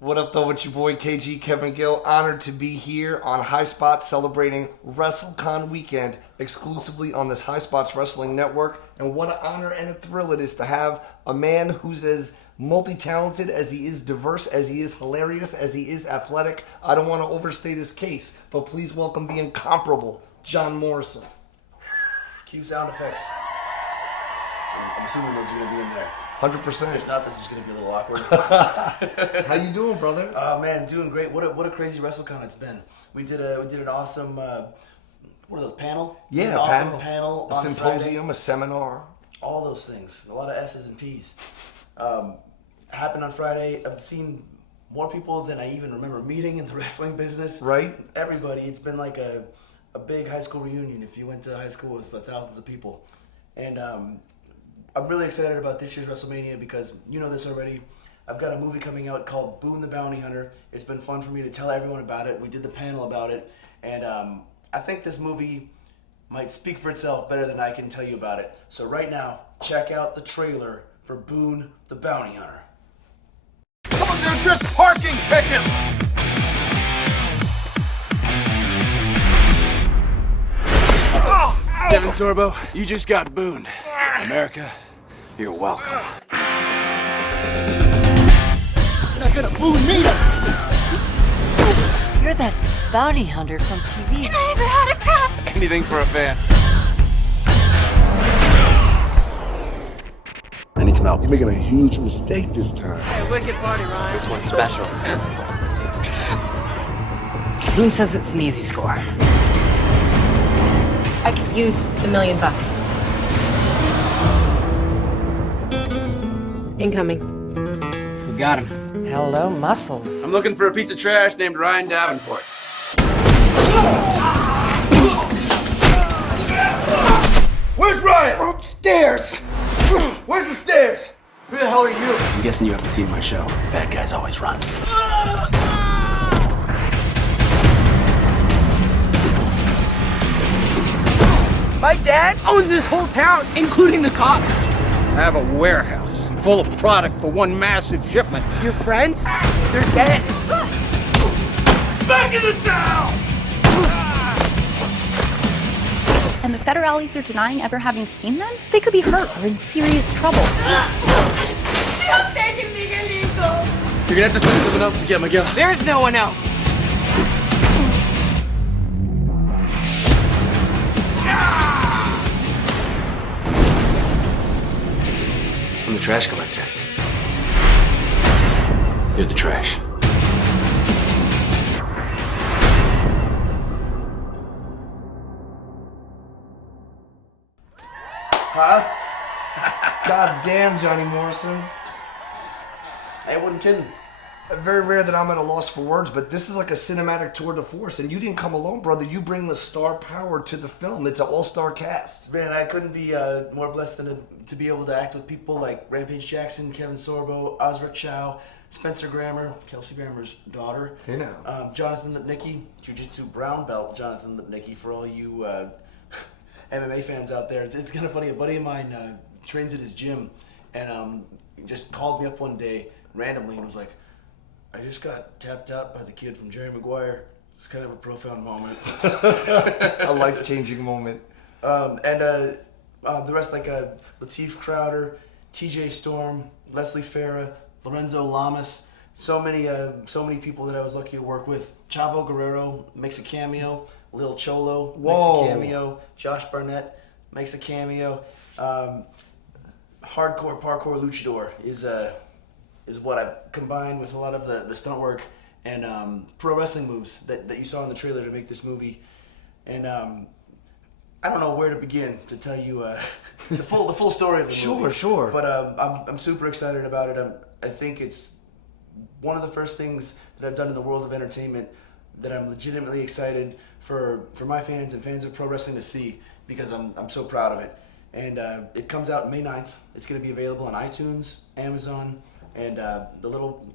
What up, though, with your boy KG Kevin Gill? Honored to be here on High Spots celebrating WrestleCon weekend exclusively on this High Spots Wrestling Network. And what an honor and a thrill it is to have a man who's as multi-talented as he is diverse, as he is hilarious, as he is athletic. I don't want to overstate his case, but please welcome the incomparable John Morrison. Cue sound effects. I'm assuming those are going to be in there. 100%. If not, this is going to be a little awkward. How you doing, brother? Man, doing great. What a crazy WrestleCon it's been. We did an awesome what are those, panel? Yeah, an awesome panel. A on symposium, Friday. a seminar. All those things. A lot of S's and P's. Happened on Friday. I've seen more people than I even remember meeting in the wrestling business. Right. Everybody. It's been like a big high school reunion if you went to high school with thousands of people. And I'm really excited about this year's WrestleMania because you know this already. I've got a movie coming out called Boon the Bounty Hunter. It's been fun for me to tell everyone about it. We did the panel about it. And I think this movie might speak for itself better than I can tell you about it. So right now, check out the trailer for Boon the Bounty Hunter. Come on, they're just parking tickets! Devin Sorbo, you just got booned. America, you're welcome. You're not gonna boon me! You're that bounty hunter from TV. Can I ever autograph? Anything for a fan. I need some help. You're making a huge mistake this time. Hey, wicked party, Ryan. This one's special. Boon says it's an easy score. I could use $1 million. Incoming. We got him. Hello, muscles. I'm looking for a piece of trash named Ryan Davenport. Where's Ryan? Upstairs. Where's the stairs? Who the hell are you? I'm guessing you haven't seen my show. Bad guys always run. My dad owns this whole town, including the cops. I have a warehouse full of product for one massive shipment. Your friends? They're dead. Back in the town! And the federales are denying ever having seen them? They could be hurt or in serious trouble. You're gonna have to send someone else to get Miguel. There's no one else. I'm the trash collector. You're the trash. Huh? God damn, Johnny Morrison. I wasn't kidding. Very rare that I'm at a loss for words, but this is like a cinematic tour de force, and you didn't come alone, brother. You bring the star power to the film. It's an all-star cast. Man, I couldn't be more blessed than to be able to act with people like Rampage Jackson, Kevin Sorbo, Osric Chow, Spencer Grammer, Kelsey Grammer's daughter. You know. Jonathan Lipnicki, Jiu-Jitsu brown belt Jonathan Lipnicki, for all you MMA fans out there. It's kind of funny. A buddy of mine trains at his gym, and just called me up one day randomly and was like, I just got tapped out by the kid from Jerry Maguire. It's kind of a profound moment. A life-changing moment. And the rest, like Lateef Crowder, TJ Storm, Leslie Farah, Lorenzo Lamas, so many people that I was lucky to work with. Chavo Guerrero makes a cameo. Lil Cholo makes a cameo. Josh Barnett makes a cameo. Hardcore parkour luchador is what I combined with a lot of the stunt work and pro wrestling moves that you saw in the trailer to make this movie. And I don't know where to begin to tell you the full story of the movie. Sure. But I'm super excited about it. I think it's one of the first things that I've done in the world of entertainment that I'm legitimately excited for my fans and fans of pro wrestling to see, because I'm so proud of it. And it comes out May 9th. It's going to be available on iTunes, Amazon, and the little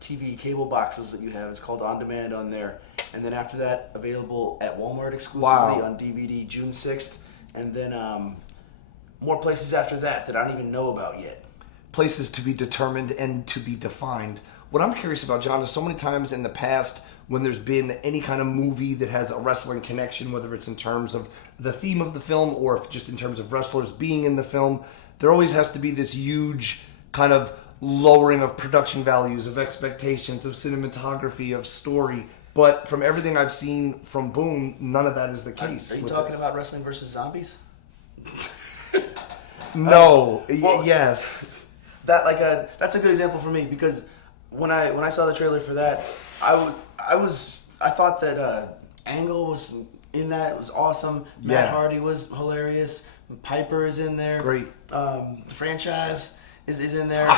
TV cable boxes that you have. It's called On Demand on there. And then after that, available at Walmart exclusively on DVD June 6th. And then more places after that I don't even know about yet. Places to be determined and to be defined. what I'm curious about, John, is so many times in the past when there's been any kind of movie that has a wrestling connection, whether it's in terms of the theme of the film or if just in terms of wrestlers being in the film, there always has to be this huge kind of lowering of production values, of expectations, of cinematography, of story. But from everything I've seen from Boon, none of that is the case. Are you talking about Wrestling versus Zombies? No. Well, yes. That's a good example for me because when I saw the trailer for that, I thought that Angle was in that. It was awesome. Matt Hardy was hilarious. Piper is in there. Great. The franchise is in there.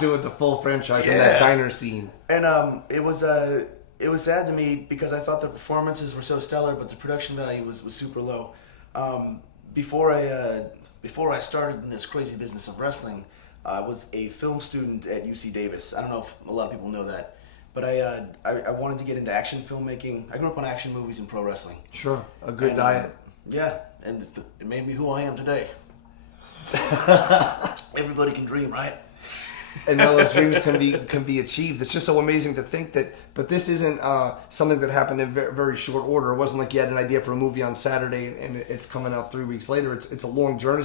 Doing the full franchise in that diner scene. And it was sad to me because I thought the performances were so stellar, but the production value was super low. Before I started in this crazy business of wrestling, I was a film student at UC Davis. I don't know if a lot of people know that, but I wanted to get into action filmmaking. I grew up on action movies and pro wrestling. Sure, a good diet. Yeah, and it made me who I am today. Everybody can dream, right? And those dreams can be achieved. It's just so amazing to think that. But this isn't something that happened in very, very short order. It wasn't like you had an idea for a movie on Saturday and it's coming out 3 weeks later. It's a long journey,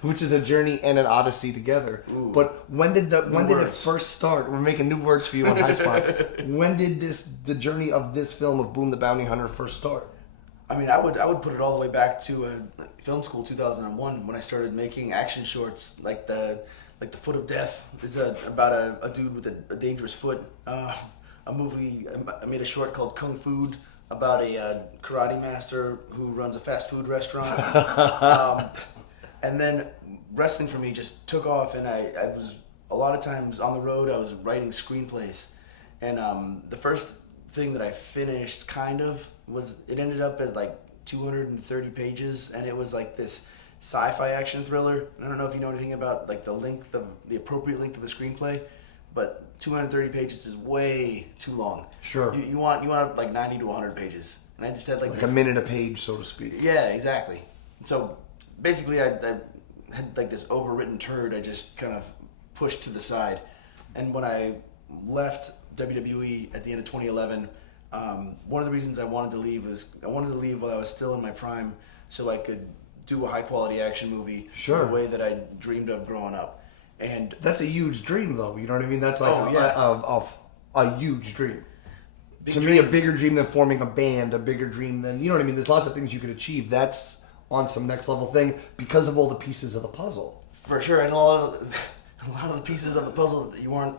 which is a journey and an odyssey together. Ooh. But when did it first start? We're making new words for you on High Spots. When did the journey of this film of Boon the Bounty Hunter first start? I mean, I would put it all the way back to film school 2001 when I started making action shorts like the Foot of Death is about a dude with a dangerous foot. A movie I made a short called Kung Fu about a karate master who runs a fast food restaurant. And then wrestling for me just took off, and I was a lot of times on the road. I was writing screenplays, and the first thing that I finished it ended up as like 230 pages, and it was like this sci-fi action thriller. I don't know if you know anything about like the appropriate length of a screenplay, but 230 pages is way too long. Sure. You want like 90 to 100 pages, and I just had like a minute a page, so to speak. Yeah, exactly. So basically, I had like this overwritten turd I just kind of pushed to the side, and when I left WWE at the end of 2011. One of the reasons I wanted to leave was I wanted to leave while I was still in my prime, so I could do a high quality action movie the way that I dreamed of growing up. And that's a huge dream, though. You know what I mean? That's like a huge dream. To me, a bigger dream than forming a band, a bigger dream than, you know what I mean? There's lots of things you could achieve. That's on some next level thing because of all the pieces of the puzzle. For sure, and a lot of the pieces of the puzzle that you weren't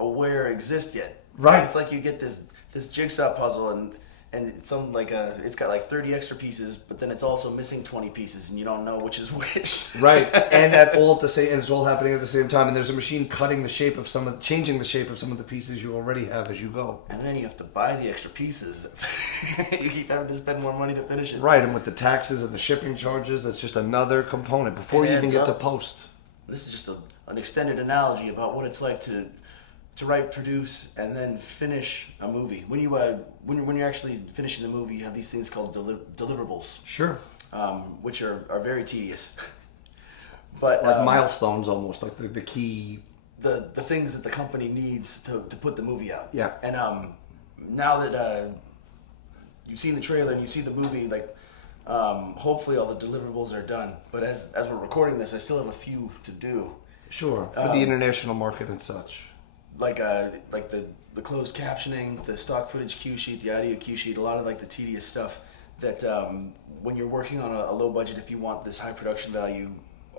aware exist yet. Right. It's like you get this jigsaw puzzle and it's it's got like 30 extra pieces, but then it's also missing 20 pieces and you don't know which is which. Right. And it's all happening at the same time, and there's a machine changing the shape of some of the pieces you already have as you go. And then you have to buy the extra pieces. You keep having to spend more money to finish it. Right, and with the taxes and the shipping charges, it's just another component before you even get to post. This is just an extended analogy about what it's like to write, produce, and then finish a movie. When you're actually finishing the movie, you have these things called deliverables. Sure. Which are very tedious. But like milestones almost, like the key. The things that the company needs to put the movie out. Yeah. And now that you've seen the trailer and you see the movie, like hopefully all the deliverables are done. But as we're recording this, I still have a few to do. Sure. For the international market and such. Like the closed captioning, the stock footage cue sheet, the audio cue sheet, a lot of like the tedious stuff that when you're working on a low budget, if you want this high production value,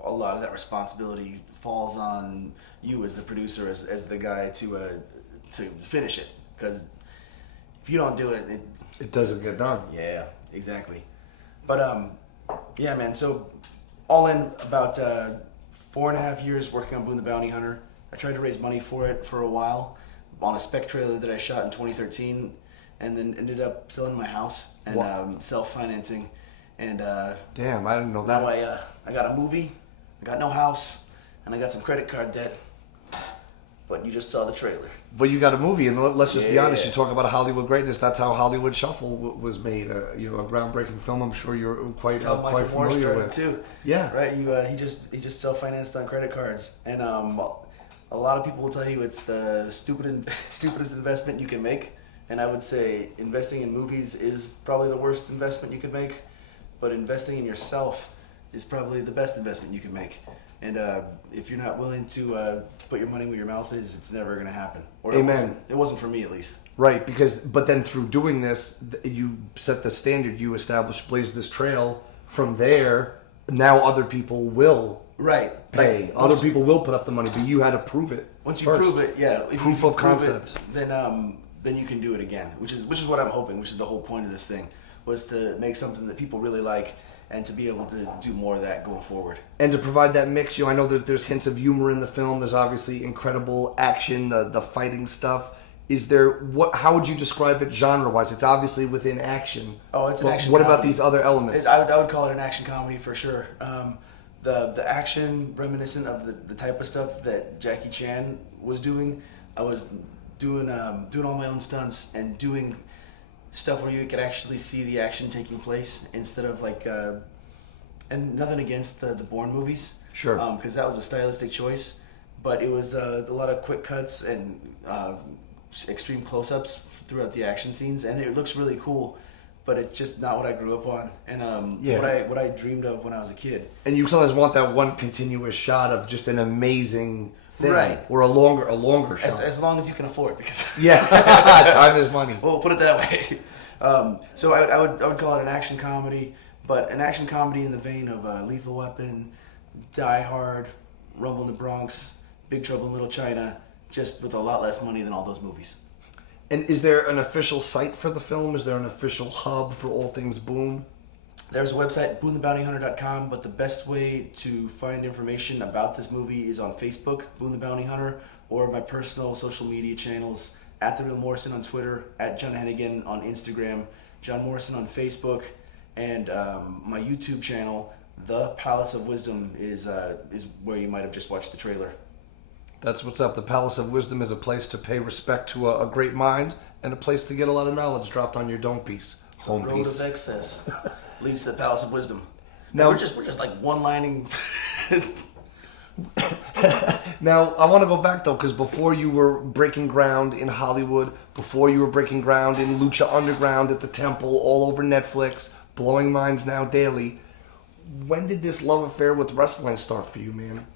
a lot of that responsibility falls on you as the producer, as the guy to finish it. Because if you don't do it, it doesn't get done. Yeah, exactly. But yeah, man. So all in about 4.5 years working on Boon the Bounty Hunter. I tried to raise money for it for a while on a spec trailer that I shot in 2013, and then ended up selling my house and self-financing. And damn, I didn't know that. Now I got a movie, I got no house, and I got some credit card debt. But you just saw the trailer. But you got a movie, and let's just be honest. You talk about Hollywood greatness. That's how Hollywood Shuffle was made. A groundbreaking film. I'm sure you're quite familiar with too. Yeah, right. He just self-financed on credit cards, and a lot of people will tell you it's the stupidest investment you can make. And I would say investing in movies is probably the worst investment you can make. But investing in yourself is probably the best investment you can make. And if you're not willing to put your money where your mouth is, it's never going to happen. Or Amen. It wasn't for me, at least. Right, but then through doing this, you set the standard, you established, blazed this trail. From there, now other people will pay. Other people will put up the money, but you had to prove it. Once you first. prove it, yeah. If Proof you of prove concept. It, then you can do it again, which is what I'm hoping, which is the whole point of this thing, was to make something that people really like and to be able to do more of that going forward. And to provide that mix, I know that there's hints of humor in the film. There's obviously incredible action, the fighting stuff. Is there how would you describe it genre-wise? It's obviously within action. Oh, it's an action What comedy. about these other elements? I would call it an action comedy for sure. The action reminiscent of the type of stuff that Jackie Chan was doing. I was doing all my own stunts and doing stuff where you could actually see the action taking place instead of and nothing against the Bourne movies. Sure. Because that was a stylistic choice, but it was a lot of quick cuts and extreme close-ups throughout the action scenes, and it looks really cool. But it's just not what I grew up on, and what I dreamed of when I was a kid. And you sometimes want that one continuous shot of just an amazing thing, Right. Or a longer shot. As long as you can afford, because Yeah, time is money. Well, put it that way. So I would call it an action comedy, but an action comedy in the vein of Lethal Weapon, Die Hard, Rumble in the Bronx, Big Trouble in Little China, just with a lot less money than all those movies. And is there an official site for the film? Is there an official hub for all things Boon? There's a website, boonthebountyhunter.com, but the best way to find information about this movie is on Facebook, Boon the Bounty Hunter, or my personal social media channels, @TheRealMorrison on Twitter, @JohnHennigan on Instagram, John Morrison on Facebook, and my YouTube channel, The Palace of Wisdom, is where you might have just watched the trailer. That's what's up. The Palace of Wisdom is a place to pay respect to a great mind and a place to get a lot of knowledge dropped on your dome piece. Home Road piece. of excess leads to the Palace of Wisdom. Now- We're just like one-lining. Now, I want to go back, though, because before you were breaking ground in Hollywood, before you were breaking ground in Lucha Underground at the Temple, all over Netflix, blowing minds now daily, when did this love affair with wrestling start for you, man?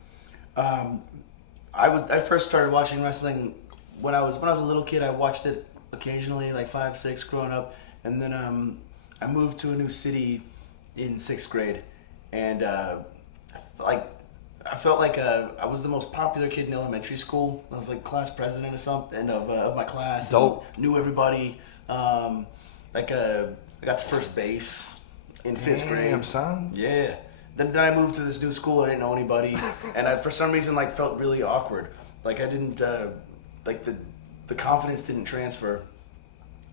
I first started watching wrestling when I was a little kid. I watched it occasionally, like 5, 6, growing up, and then I moved to a new city in 6th grade, and I felt like I was the most popular kid in elementary school. I was like class president or something of my class. Dope. And knew everybody. I got to first base in 5th grade. Damn, son. Yeah. Then I moved to this new school. I didn't know anybody, and I, for some reason, felt really awkward. Like I didn't, the confidence didn't transfer,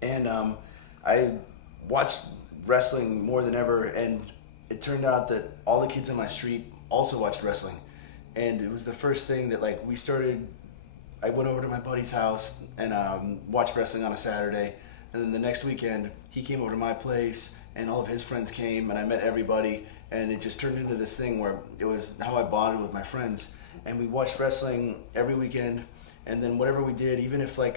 and I watched wrestling more than ever, and it turned out that all the kids on my street also watched wrestling, and it was the first thing that we started. I went over to my buddy's house and watched wrestling on a Saturday, and then the next weekend he came over to my place, and all of his friends came, and I met everybody. And it just turned into this thing where it was how I bonded with my friends. And we watched wrestling every weekend. And then whatever we did, even if we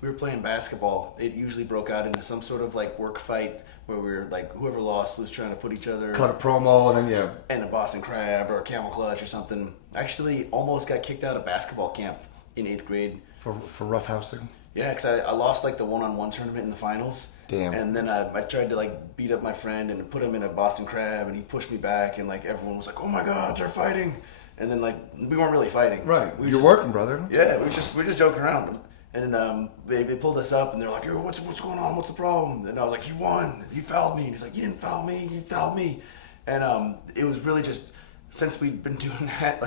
were playing basketball, it usually broke out into some sort of work fight where we were whoever lost was trying to put each other... Cut a promo and then, And a Boston Crab or a Camel Clutch or something. I actually almost got kicked out of basketball camp in 8th grade. For roughhousing? Yeah, because I lost the one-on-one tournament in the finals. Damn. And then I tried to beat up my friend and put him in a Boston Crab, and he pushed me back, and everyone was like, "Oh my God, they're fighting!" And then we weren't really fighting. Right. We were You're just, working, brother. Yeah, we were just joking around. And they pulled us up, and they're like, "Yo, what's going on? What's the problem?" And I was like, "He won. He fouled me." And he's like, "You didn't foul me. You fouled me." And it was really just since we'd been doing that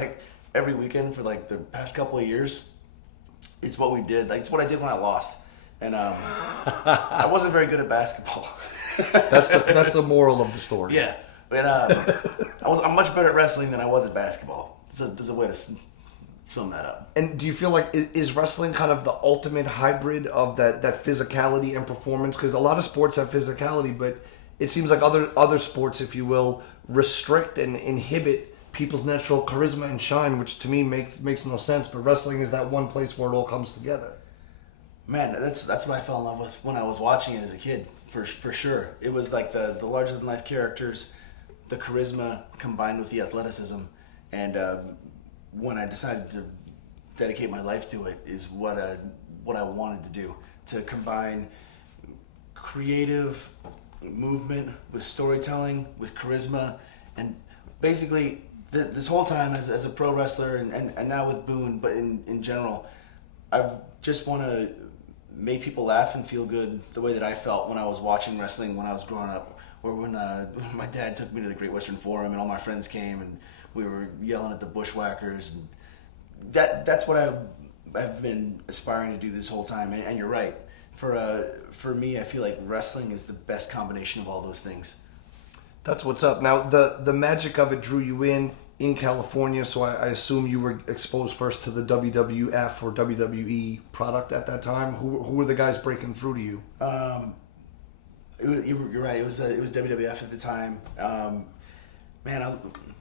every weekend for the past couple of years. It's what we did. It's what I did when I lost. And I wasn't very good at basketball. That's the moral of the story. Yeah, and I'm much better at wrestling than I was at basketball. There's a way to sum that up. And do you feel like is wrestling kind of the ultimate hybrid of that physicality and performance? Because a lot of sports have physicality, but it seems like other sports, if you will, restrict and inhibit people's natural charisma and shine, which to me makes no sense. But wrestling is that one place where it all comes together. Man, that's what I fell in love with when I was watching it as a kid, for sure. It was like the larger than life characters, the charisma combined with the athleticism, and when I decided to dedicate my life to it is what I wanted to do, to combine creative movement with storytelling, with charisma, and basically this whole time as a pro wrestler and now with Boon, but in general, I just want to make people laugh and feel good the way that I felt when I was watching wrestling when I was growing up, or when my dad took me to the Great Western Forum and all my friends came and we were yelling at the bushwhackers. And that's what I've been aspiring to do this whole time. And you're right. For me, I feel like wrestling is the best combination of all those things. That's what's up. Now, the magic of it drew you in California, so I assume you were exposed first to the WWF or WWE product at that time. Who were the guys breaking through to you? You're right. It was WWF at the time.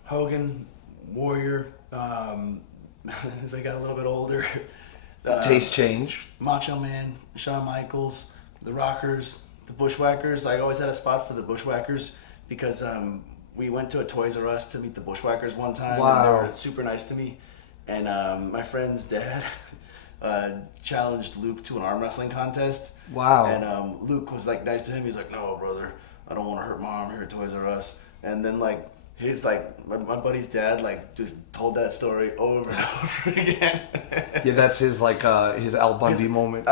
Hogan, Warrior. As I got a little bit older, Taste change. Macho Man, Shawn Michaels, the Rockers, the Bushwhackers. I always had a spot for the Bushwhackers because we went to a Toys R Us to meet the Bushwhackers one time. Wow. And they were super nice to me. And my friend's dad challenged Luke to an arm wrestling contest. Wow. And Luke was like nice to him. He's like, "No, brother, I don't want to hurt my arm here at Toys R Us." And then my buddy's dad just told that story over and over again. Yeah, that's his his Al Bundy moment.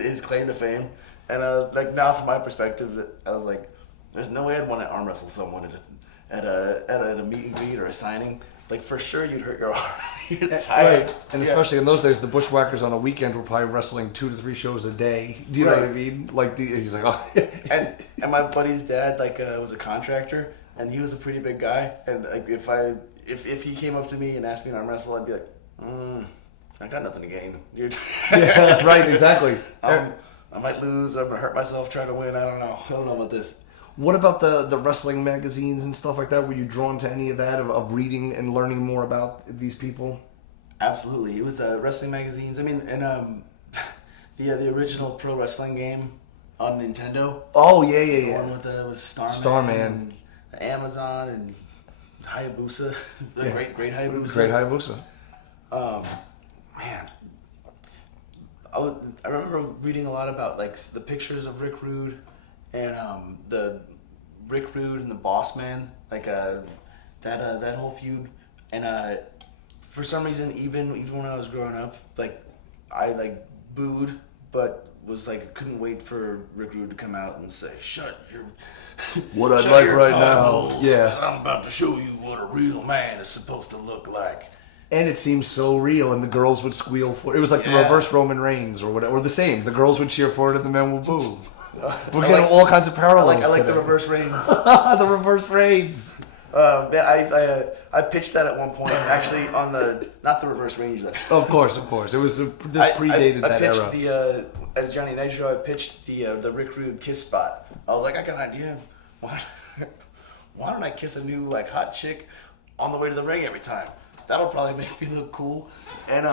His claim to fame. And I was like, now from my perspective, I was like, there's no way I'd want to arm wrestle someone at a meet and greet or a signing. Like, for sure you'd hurt your arm. You're tired. Right. And especially in those days, the Bushwhackers on a weekend were probably wrestling 2 to 3 shows a day. Do you know what I mean? He's like, oh. and my buddy's dad was a contractor, and he was a pretty big guy. And if he came up to me and asked me to arm wrestle, I'd be like, I got nothing to gain. Yeah, right, exactly. I might lose. I'm gonna hurt myself trying to win. I don't know about this. What about the wrestling magazines and stuff like that? Were you drawn to any of that, of reading and learning more about these people? Absolutely. It was wrestling magazines. I mean, and the original pro wrestling game on Nintendo. Oh, yeah. The one with Starman. And Amazon and Hayabusa. Great Hayabusa. Great Hayabusa. Man. I remember reading a lot about the pictures of Rick Rude and the Rick Rude and the Boss Man, that whole feud. And for some reason, even when I was growing up, I booed, but was couldn't wait for Rick Rude to come out and say, "Shut your what I'd like right mouth. now." Yeah, I'm about to show you what a real man is supposed to look like. And it seemed so real, and the girls would squeal for it. It was like the reverse Roman Reigns or whatever, or the same. The girls would cheer for it, and the men would boo. We're getting all kinds of parallels. I like the reverse Reigns. The reverse Reigns. I pitched that at one point, actually, on not the reverse Reigns. Of course. It was this predated that era. I pitched as Johnny Nitro. I pitched the Rick Rude kiss spot. I was like, I got an idea. Why don't I kiss a new hot chick on the way to the ring every time? That'll probably make me look cool. And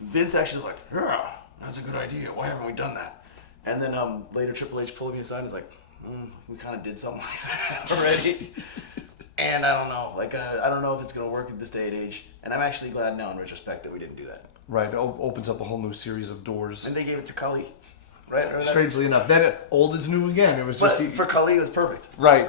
Vince actually was like, "Yeah, that's a good idea. Why haven't we done that?" And then later Triple H pulled me aside and was like, "We kind of did something like that already." And I don't know. I don't know if it's going to work at this day and age. And I'm actually glad now in retrospect that we didn't do that. Right. It opens up a whole new series of doors. And they gave it to Kali. Right? Strangely enough. Then old is new again. It was just... for Kali, it was perfect. Right.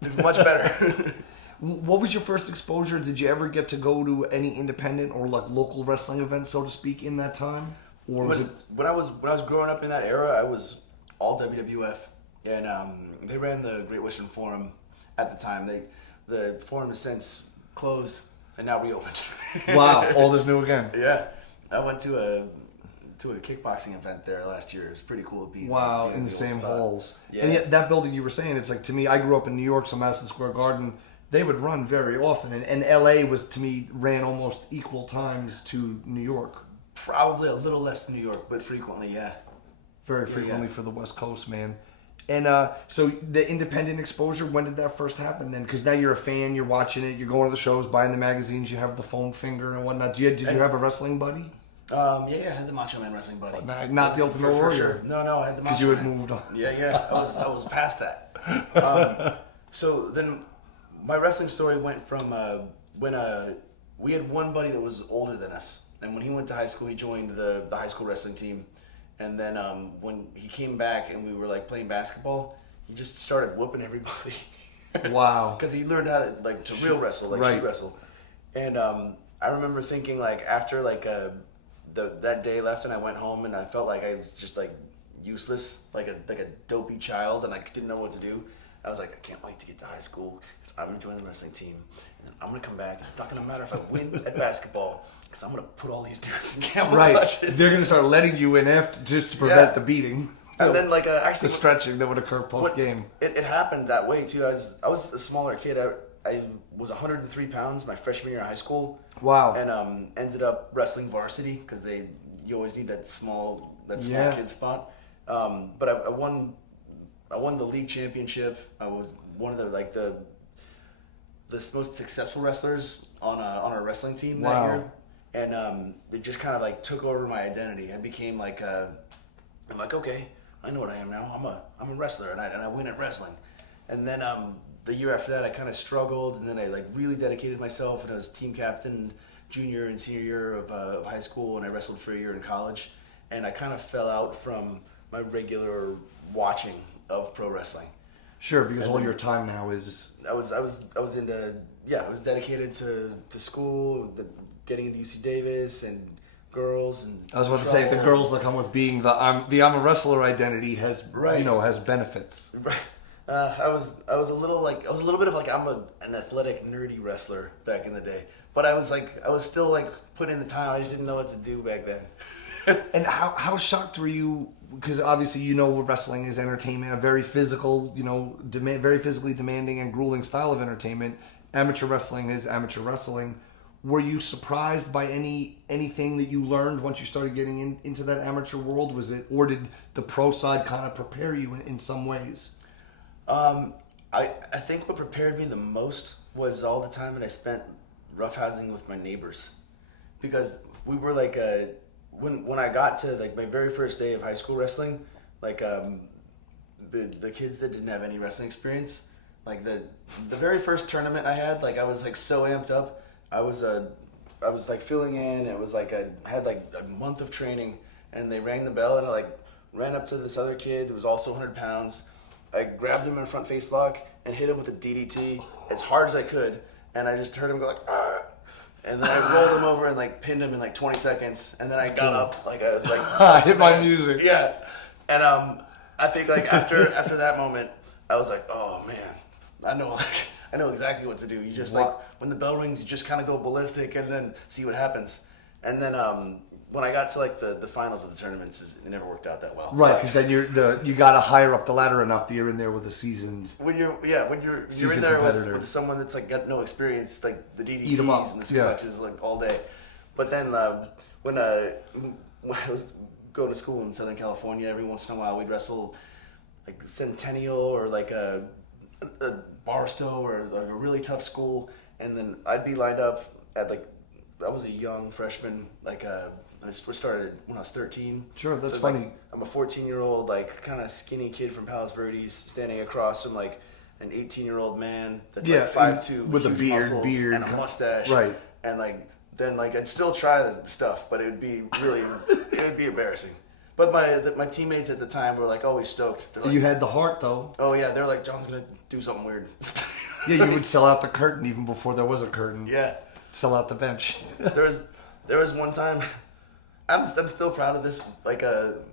It was much better. What was your first exposure? Did you ever get to go to any independent or local wrestling events, so to speak, in that time? Or was it when I was growing up in that era? I was all WWF, and they ran the Great Western Forum at the time. The forum has since closed and now reopened. Wow, old is new again. Yeah, I went to a kickboxing event there last year. It was pretty cool to be in the same halls. Yeah. And yet that building you were saying, it's to me, I grew up in New York, so Madison Square Garden, they would run very often, and LA was, to me, ran almost equal times to New York. Probably a little less than New York, but frequently, yeah. Very frequently for the West Coast, man. And so the independent exposure, when did that first happen then? Because now you're a fan, you're watching it, you're going to the shows, buying the magazines, you have the foam finger and whatnot. Did you have a wrestling buddy? Yeah, I had the Macho Man wrestling buddy. Not the Ultimate Warrior? Sure. No, I had the Macho Man. Because you had moved on. Yeah, I was past that. So then my wrestling story went from when we had one buddy that was older than us. And when he went to high school, he joined the high school wrestling team. And then when he came back and we were like playing basketball, he just started whooping everybody. Wow. Because he learned how to real wrestle, street wrestle. And I remember thinking like after like that day left and I went home and I felt like I was just like useless, like a dopey child, and I didn't know what to do. I was like, I can't wait to get to high school because I'm gonna join the wrestling team, and then I'm gonna come back. And it's not gonna matter if I win at basketball because I'm gonna put all these dudes in camel clutches. They're gonna start letting you in after just to prevent the beating. And then like actually the stretching that would occur post game. It happened that way too. I was a smaller kid. I was 103 pounds my freshman year of high school. Wow. And ended up wrestling varsity because you always need that small kid spot. But I won the league championship. I was one of the most successful wrestlers on our wrestling team that year. And it just kind of like took over my identity. I became like I'm like, okay, I know what I am now. I'm a wrestler and I win at wrestling. And then the year after that I kind of struggled, and then I like really dedicated myself, and I was team captain junior and senior year of high school, and I wrestled for a year in college. And I kind of fell out from my regular watching of pro wrestling. Sure, because all your time now is I was dedicated to school, getting into UC Davis and girls, and I was about to say the girls that come with being I'm a wrestler identity has has benefits. Right. I was a little bit of like I'm an athletic nerdy wrestler back in the day, but I was still like putting in the time. I just didn't know what to do back then. And how shocked were you? Because obviously wrestling is entertainment, a very physical, very physically demanding and grueling style of entertainment. Amateur wrestling is amateur wrestling. Were you surprised by anything that you learned once you started getting into that amateur world? Or did the pro side kind of prepare you in some ways? I think what prepared me the most was all the time that I spent roughhousing with my neighbors, because we were like when I got to like my very first day of high school wrestling, like the kids that didn't have any wrestling experience, like the very first tournament I had, like I was like so amped up. I was like filling in. It was like I had like a month of training, and they rang the bell, and I like ran up to this other kid who was also 100 pounds. I grabbed him in a front face lock and hit him with a DDT as hard as I could, and I just heard him go like, "Arr!" And then I rolled him over and like pinned him in like 20 seconds, and then I got up like I was like, I hit my music. Yeah, and I think like after that moment, I was like, oh man, I know exactly what to do. You just like when the bell rings, you just kind of go ballistic and then see what happens. And then when I got to like the finals of the tournaments, it never worked out that well. Right, because then you got to higher up the ladder enough that you're in there with a seasoned. When you're in there with someone that's like got no experience, like the DDTs and the suplexes like all day. But then when I was going to school in Southern California, every once in a while we'd wrestle like Centennial or like a Barstow or like a really tough school, and then I'd be lined up at like I was a young freshman, like I started when I was 13. Sure, that's so funny. Like, I'm a 14-year-old, like kind of skinny kid from Palos Verdes, standing across from like an 18-year-old man that's like 5'2", with a beard and a mustache, right? And like then like I'd still try the stuff, but it would be embarrassing. But my teammates at the time were like always stoked. Like, you had the heart though. Oh yeah, they're like, John's gonna do something weird. Yeah, you would sell out the curtain even before there was a curtain. Yeah, sell out the bench. There was one time. I'm still proud of this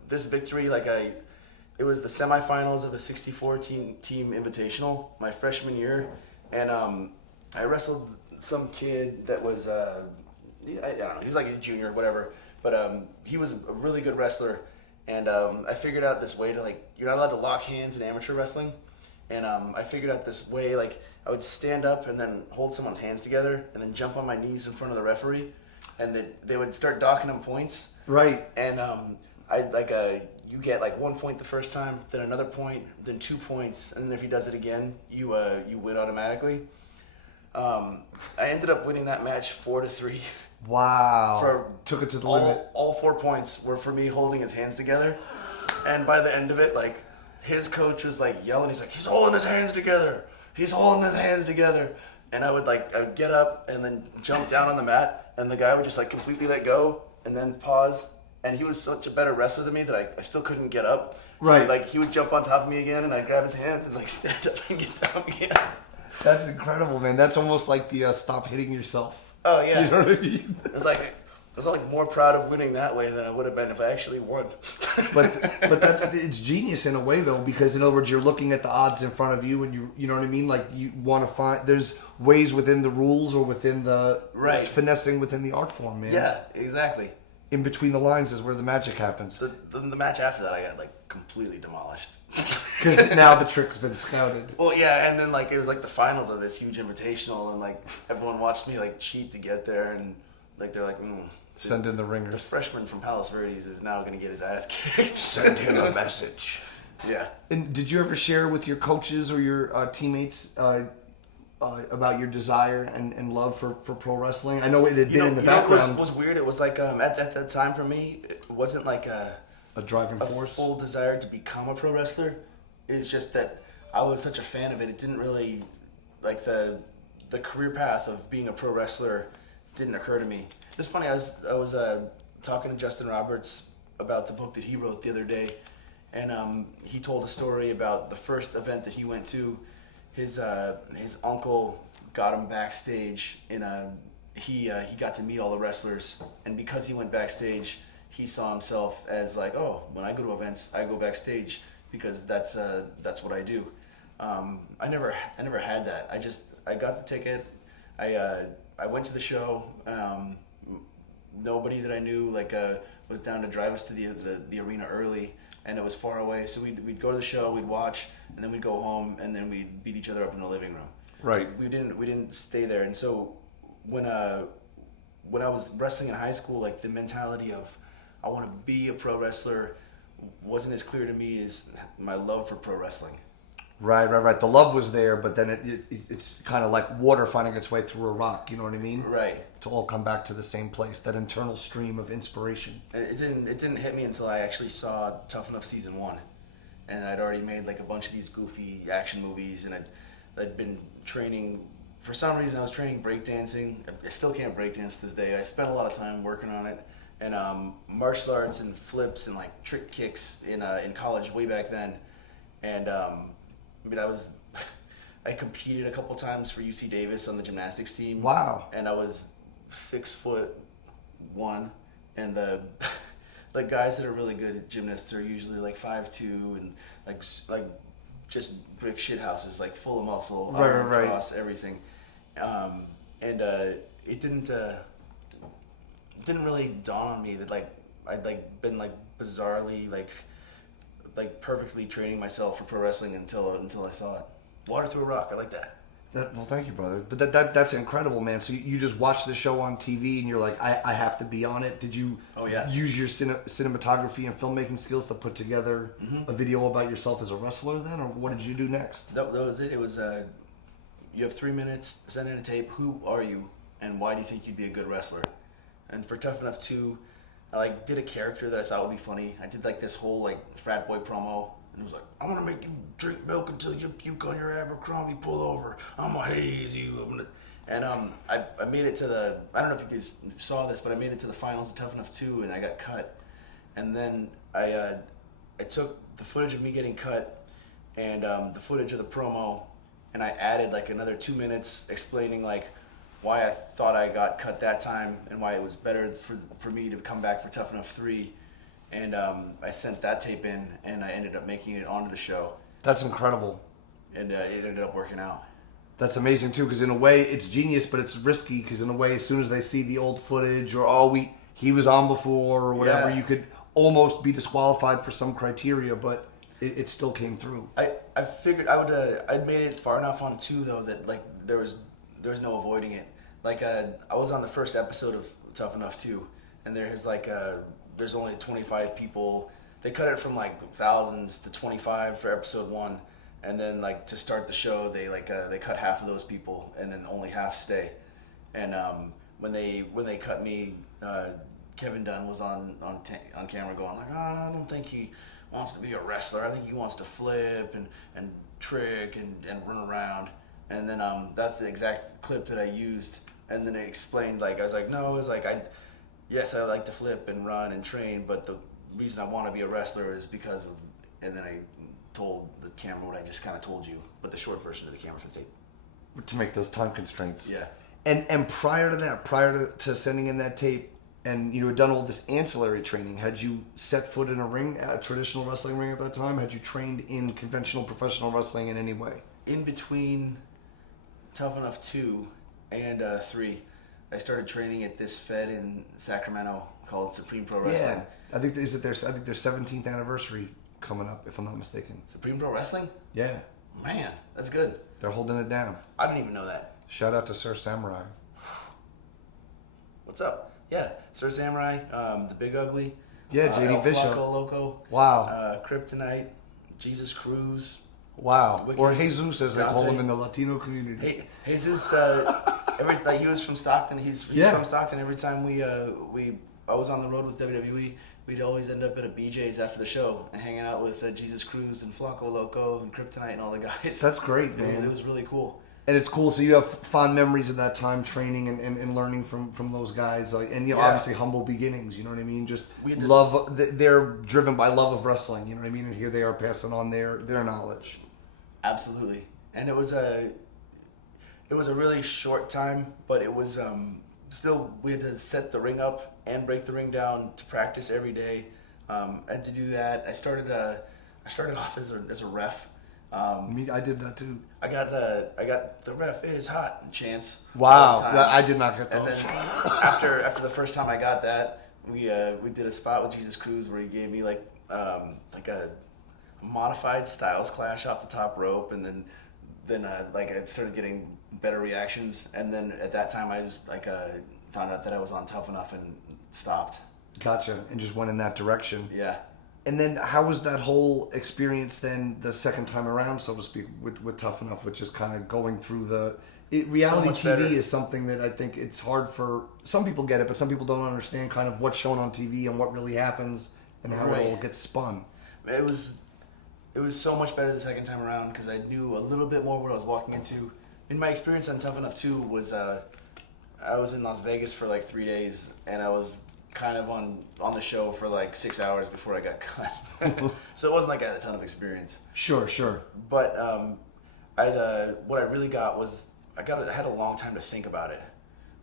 this victory. It was the semifinals of a 64 team invitational my freshman year, and I wrestled some kid that was I don't know, he was like a junior, whatever, but he was a really good wrestler, and I figured out this way to like you're not allowed to lock hands in amateur wrestling, and I figured out this way like I would stand up and then hold someone's hands together and then jump on my knees in front of the referee. And then they would start docking him points. Right. And you get like 1 point the first time, then another point, then 2 points, and then if he does it again, you win automatically. I ended up winning that match 4-3. Wow. Took it to the limit. All 4 points were for me holding his hands together, and by the end of it, like his coach was like yelling. He's like, "He's holding his hands together. He's holding his hands together." And I would get up and then jump down on the mat, and the guy would just like completely let go and then pause. And he was such a better wrestler than me that I still couldn't get up. Right. Like he would jump on top of me again, and I'd grab his hands and like stand up and get down again. That's incredible, man. That's almost like the stop hitting yourself. Oh yeah. You know what I mean? I was like more proud of winning that way than I would have been if I actually won. but it's genius in a way though, because in other words you're looking at the odds in front of you, and you know what I mean, like you want to find there's ways within the rules or within the right. It's finessing within the art form, man. Yeah, exactly. In between the lines is where the magic happens. The match after that I got like completely demolished. Because now the trick's been scouted. Well, yeah, and then like it was like the finals of this huge invitational, and like everyone watched me like cheat to get there, and like they're like, send in the ringers. The freshman from Palos Verdes is now going to get his ass kicked. Send him a message. Yeah. And did you ever share with your coaches or your teammates about your desire and love for pro wrestling? I know it had been in the background. What was weird? It was like at that time for me, it wasn't like a driving force, full desire to become a pro wrestler. It's just that I was such a fan of it. It didn't really like the career path of being a pro wrestler didn't occur to me. It's funny. I was talking to Justin Roberts about the book that he wrote the other day, and he told a story about the first event that he went to. His uncle got him backstage he got to meet all the wrestlers, and because he went backstage, he saw himself as like, oh, when I go to events, I go backstage because that's what I do. I never had that. I got the ticket. I went to the show. Nobody that I knew was down to drive us to the arena early, and it was far away. So we'd go to the show, we'd watch, and then we'd go home, and then we'd beat each other up in the living room. Right. We didn't stay there, and so when I was wrestling in high school, like the mentality of I want to be a pro wrestler wasn't as clear to me as my love for pro wrestling. Right. The love was there, but then it's kind of like water finding its way through a rock. You know what I mean? Right. To all come back to the same place, that internal stream of inspiration. It didn't hit me until I actually saw Tough Enough Season 1. And I'd already made like a bunch of these goofy action movies, and I'd been training. For some reason, I was training breakdancing. I still can't breakdance to this day. I spent a lot of time working on it. And martial arts and flips and like trick kicks in college way back then. And I competed a couple times for UC Davis on the gymnastics team. Wow. And I was 6'1", and the guys that are really good at gymnasts are usually like 5'2", and like just brick shit houses, like full of muscle, right. cross, everything. It didn't really dawn on me that like I'd like been like bizarrely like perfectly training myself for pro wrestling until I saw it. Water through a rock. I like that. Well, thank you, brother. But that's incredible, man. So you just watch the show on TV and you're like, I have to be on it. Did you use your cinematography and filmmaking skills to put together a video about yourself as a wrestler then? Or what did you do next? That was it. It was, you have 3 minutes, send in a tape. Who are you and why do you think you'd be a good wrestler? And for Tough Enough 2, I did a character that I thought would be funny. I did this whole frat boy promo. And it was like, I'm going to make you drink milk until you puke on your Abercrombie pullover. I'm going to haze you. And I made it to I don't know if you guys saw this, but I made it to the finals of Tough Enough 2, and I got cut. And then I took the footage of me getting cut and the footage of the promo, and I added another 2 minutes explaining why I thought I got cut that time and why it was better for me to come back for Tough Enough 3. And I sent that tape in, and I ended up making it onto the show. That's incredible. And it ended up working out. That's amazing, too, because in a way, it's genius, but it's risky, because in a way, as soon as they see the old footage, or, he was on before, or whatever, you could almost be disqualified for some criteria, but it still came through. I figured I'd made it far enough on 2, though, that, there was no avoiding it. I was on the first episode of Tough Enough 2, and there's, there's only 25 people. They cut it from like thousands to 25 for episode 1, and then like to start the show, they cut half of those people, and then only half stay. And when they cut me, Kevin Dunn was on camera going like, I don't think he wants to be a wrestler. I think he wants to flip and trick and run around. And then that's the exact clip that I used. And then it explained, like, I was like, no, it's like yes, I like to flip and run and train, but the reason I want to be a wrestler is because of, and then I told the camera what I just kind of told you, but the short version of the camera for the tape. To make those time constraints. Yeah. And prior to that, prior to sending in that tape, and you had done all this ancillary training, had you set foot in a ring, a traditional wrestling ring at that time? Had you trained in conventional professional wrestling in any way? In between Tough Enough 2 and 3, I started training at this fed in Sacramento called Supreme Pro Wrestling. Yeah. I think their 17th anniversary coming up, if I'm not mistaken. Supreme Pro Wrestling? Yeah. Man, that's good. They're holding it down. I didn't even know that. Shout out to Sir Samurai. What's up? Yeah, Sir Samurai, the Big Ugly. Yeah, JD El Bishop. Flaco Loco. Wow. Kryptonite. Jesus Cruz. Wow. Wicked. Or Jesus, as they call Dante. him in the Latino community. Hey, Jesus, he was from Stockton. He's from Stockton. Every time I was on the road with WWE, we'd always end up at a BJ's after the show and hanging out with Jesus Cruz and Flaco Loco and Kryptonite and all the guys. That's great, man. It was really cool. And it's cool. So you have fond memories of that time training and learning from those guys. Like, and, obviously humble beginnings, you know what I mean? Just love. They're driven by love of wrestling, you know what I mean? And here they are passing on their knowledge. Absolutely. And it was a really short time, but it was still, we had to set the ring up and break the ring down to practice every day. And to do that, I started off as a ref. I did that too. I got the ref is hot chance. Wow, all the time. I did not get And those. then after the first time I got that, we did a spot with Jesus Cruz where he gave me like a modified Styles Clash off the top rope, and then I started getting better reactions, and then at that time I just found out that I was on Tough Enough and stopped. Gotcha, and just went in that direction. Yeah. And then how was that whole experience then the second time around, so to speak, with Tough Enough, which is kind of going through reality So much TV better. is something that I think it's hard for, some people get it, but some people don't understand kind of what's shown on TV and what really happens and how it all gets spun. It was so much better the second time around because I knew a little bit more what I was walking into. In my experience on Tough Enough 2 was I was in Las Vegas for like 3 days, and I was kind of on the show for like 6 hours before I got cut. So it wasn't like I had a ton of experience. Sure. But what I really got was I had a long time to think about it.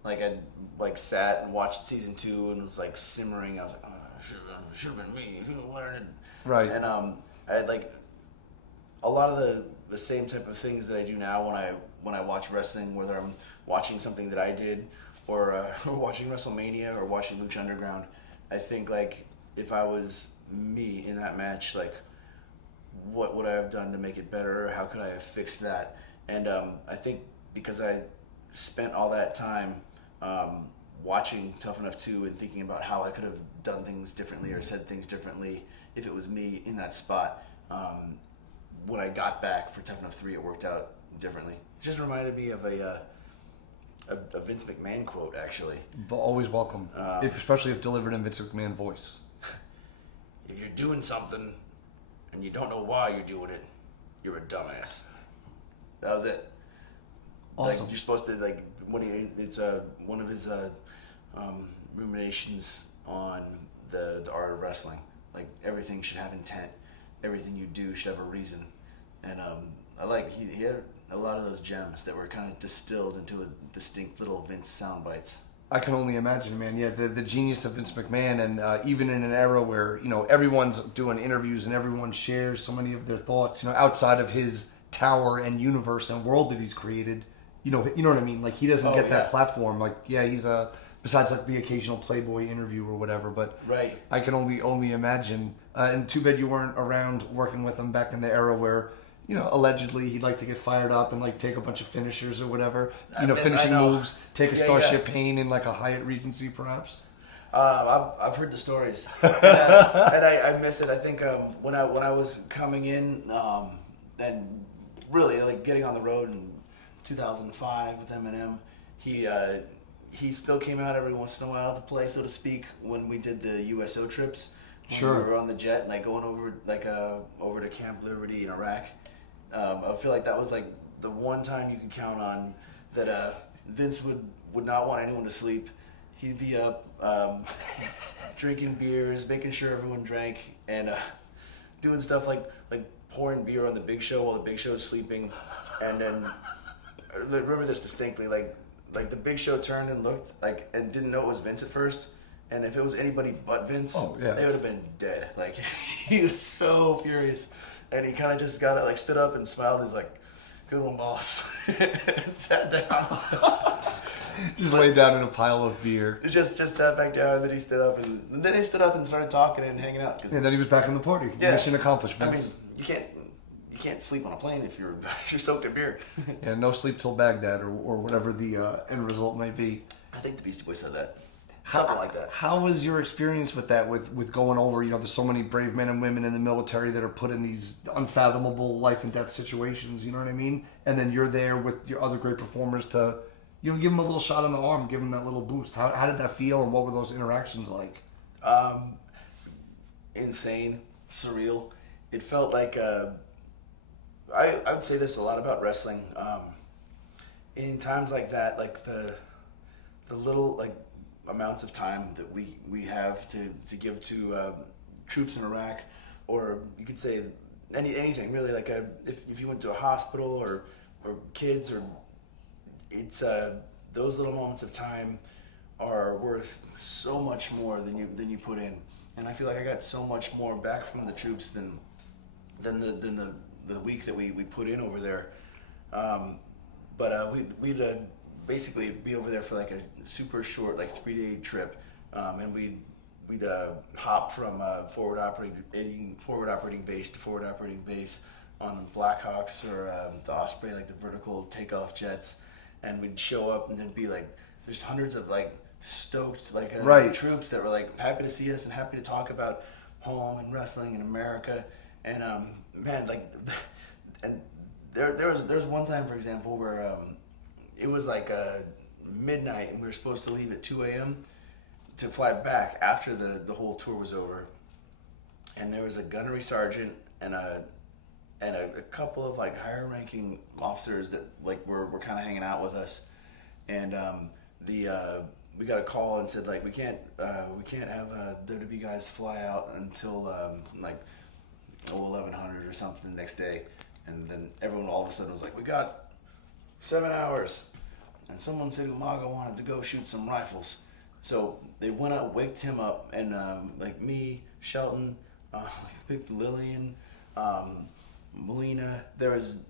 Like I sat and watched season 2 and was like simmering. I was like, oh, should have been me. Who learned? Right. And I had like a lot of the same type of things that I do now when I watch wrestling, whether I'm watching something that I did or watching WrestleMania or watching Lucha Underground. I think like if I was me in that match, like what would I have done to make it better? How could I have fixed that? And I think because I spent all that time watching Tough Enough 2 and thinking about how I could have done things differently or said things differently if it was me in that spot, when I got back for Tough Enough 3, it worked out differently. It just reminded me of a Vince McMahon quote, actually. But always welcome, especially if delivered in Vince McMahon voice. If you're doing something and you don't know why you're doing it, you're a dumbass. That was it. Awesome. Like, you're supposed to, like, it's one of his ruminations on the art of wrestling. Like, everything should have intent. Everything you do should have a reason. And he had a lot of those gems that were kind of distilled into a distinct little Vince sound bites. I can only imagine, man. Yeah, the genius of Vince McMahon, and even in an era where everyone's doing interviews and everyone shares so many of their thoughts, outside of his tower and universe and world that he's created. You know what I mean? Like, he doesn't get that platform. Like, yeah, he's besides like the occasional Playboy interview or whatever. But right. I can only imagine. And too bad you weren't around working with him back in the era where, allegedly he'd like to get fired up and like take a bunch of finishers or whatever. Finishing moves, take a Starship Pain in like a Hyatt Regency perhaps. I've heard the stories, and I miss it. I think when I was coming in and really like getting on the road in 2005 with Eminem, he still came out every once in a while to play, so to speak, when we did the USO trips. When we were on the jet and like going over over to Camp Liberty in Iraq. I feel like that was like the one time you could count on that Vince would not want anyone to sleep. He'd be up drinking beers, making sure everyone drank, and doing stuff like pouring beer on the Big Show while the Big Show's sleeping. And then I remember this distinctly, like the Big Show turned and looked like and didn't know it was Vince at first. And if it was anybody but Vince, they would have been dead. Like, he was so furious. And he kind of just got it, like, stood up and smiled. He's like, good one, boss. And sat down. Just laid down in a pile of beer. Just sat back down, and then he stood up. And then he stood up and started talking and hanging out. And then he was back in the party. Yeah. Mission accomplished, I mean, Vince. you can't sleep on a plane if you're soaked in beer. Yeah, no sleep till Baghdad or whatever the end result may be. I think the Beastie Boys said that. Something like that. How was your experience with that, with going over, there's so many brave men and women in the military that are put in these unfathomable life and death situations, you know what I mean? And then you're there with your other great performers to, give them a little shot on the arm, give them that little boost. How did that feel, and what were those interactions like? Insane, surreal. It felt like, I would say this a lot about wrestling. In times like that, like the little, like, amounts of time that we have to give to troops in Iraq, or you could say anything really, like if you went to a hospital or kids, or it's those little moments of time are worth so much more than you put in. And I feel like I got so much more back from the troops than the week that we put in over there. But we'd basically be over there for like a super short, like 3-day trip, and we'd hop from forward operating base to forward operating base on Blackhawks or the Osprey, like the vertical takeoff jets, and we'd show up and there'd be like there's hundreds of like stoked troops that were like happy to see us and happy to talk about home and wrestling in America, and man, like, and there's one time, for example, where it was like midnight and we were supposed to leave at 2 a.m. to fly back after the whole tour was over. And there was a gunnery sergeant and a couple of like higher ranking officers that like were kind of hanging out with us. And we got a call and said like we can't have WWE guys fly out until like 1100 or something the next day. And then everyone all of a sudden was like, we got 7 hours, and someone said Umaga wanted to go shoot some rifles, so they went out, waked him up, and like me, Shelton, Lillian, Melina, there was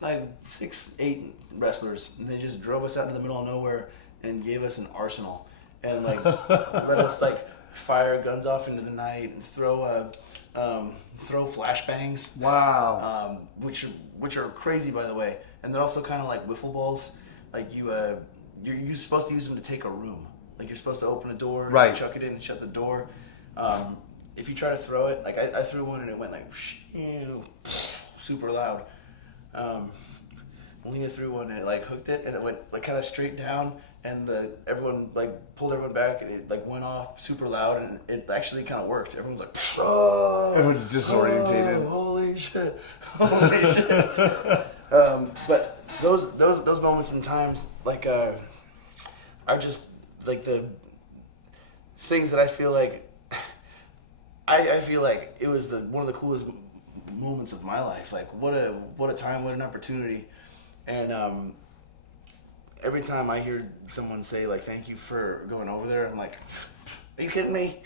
like 6-8 wrestlers, and they just drove us out into the middle of nowhere and gave us an arsenal, and like let us like fire guns off into the night and throw flashbangs. Wow. Which are crazy, by the way. And they're also kind of like wiffle balls. Like you're supposed to use them to take a room. Like you're supposed to open a door, right, and chuck it in and shut the door. If you try to throw it, like I threw one and it went like super loud. Melina threw one and it like hooked it and it went like kind of straight down, and everyone like pulled everyone back and it like went off super loud, and it actually kind of worked. Everyone's like, oh, everyone's disorientated. Holy shit. But those moments and times like are just like the things that I feel like I feel like it was one of the coolest moments of my life. Like what a time, what an opportunity. And every time I hear someone say like thank you for going over there, I'm like, are you kidding me?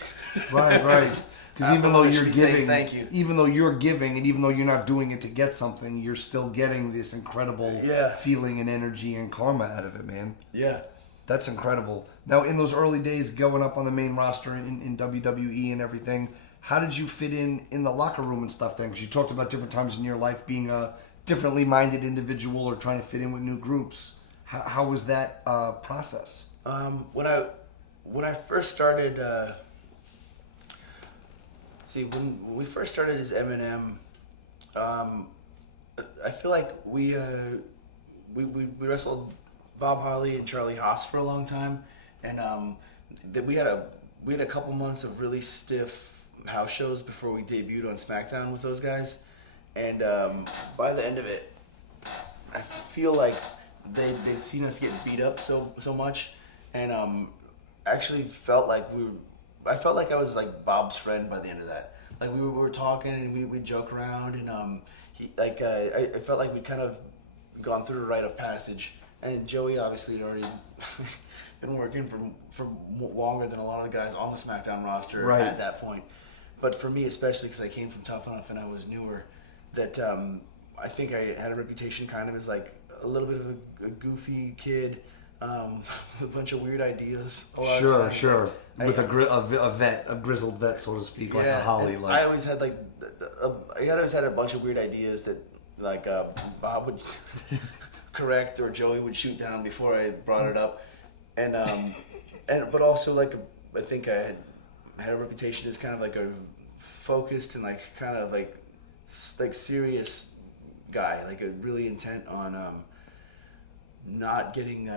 Right. Because even though you're giving, thank you. even though you're giving, and even though you're not doing it to get something, you're still getting this incredible feeling and energy and karma out of it, man. Yeah. That's incredible. Now, in those early days, going up on the main roster in WWE and everything, how did you fit in the locker room and stuff then? Because you talked about different times in your life being a differently minded individual or trying to fit in with new groups. How was that process? When when I first started, when we first started as Eminem, I feel like we wrestled Bob Holly and Charlie Haas for a long time, and that we had a couple months of really stiff house shows before we debuted on SmackDown with those guys, and by the end of it, I feel like they'd seen us get beat up so much, and I actually felt like I felt like I was like Bob's friend by the end of that. Like we were talking and we'd joke around, and I felt like we'd kind of gone through a rite of passage. And Joey obviously had already been working for longer than a lot of the guys on the SmackDown roster at that point. But for me especially, because I came from Tough Enough and I was newer, that I think I had a reputation kind of as like a little bit of a goofy kid, with a bunch of weird ideas. Sure. With a grizzled vet, so to speak, like a Holly. I always had a bunch of weird ideas that like Bob would correct or Joey would shoot down before I brought it up, and but also like I think I had a reputation as kind of like a focused and like kind of like serious guy, like a really intent on not getting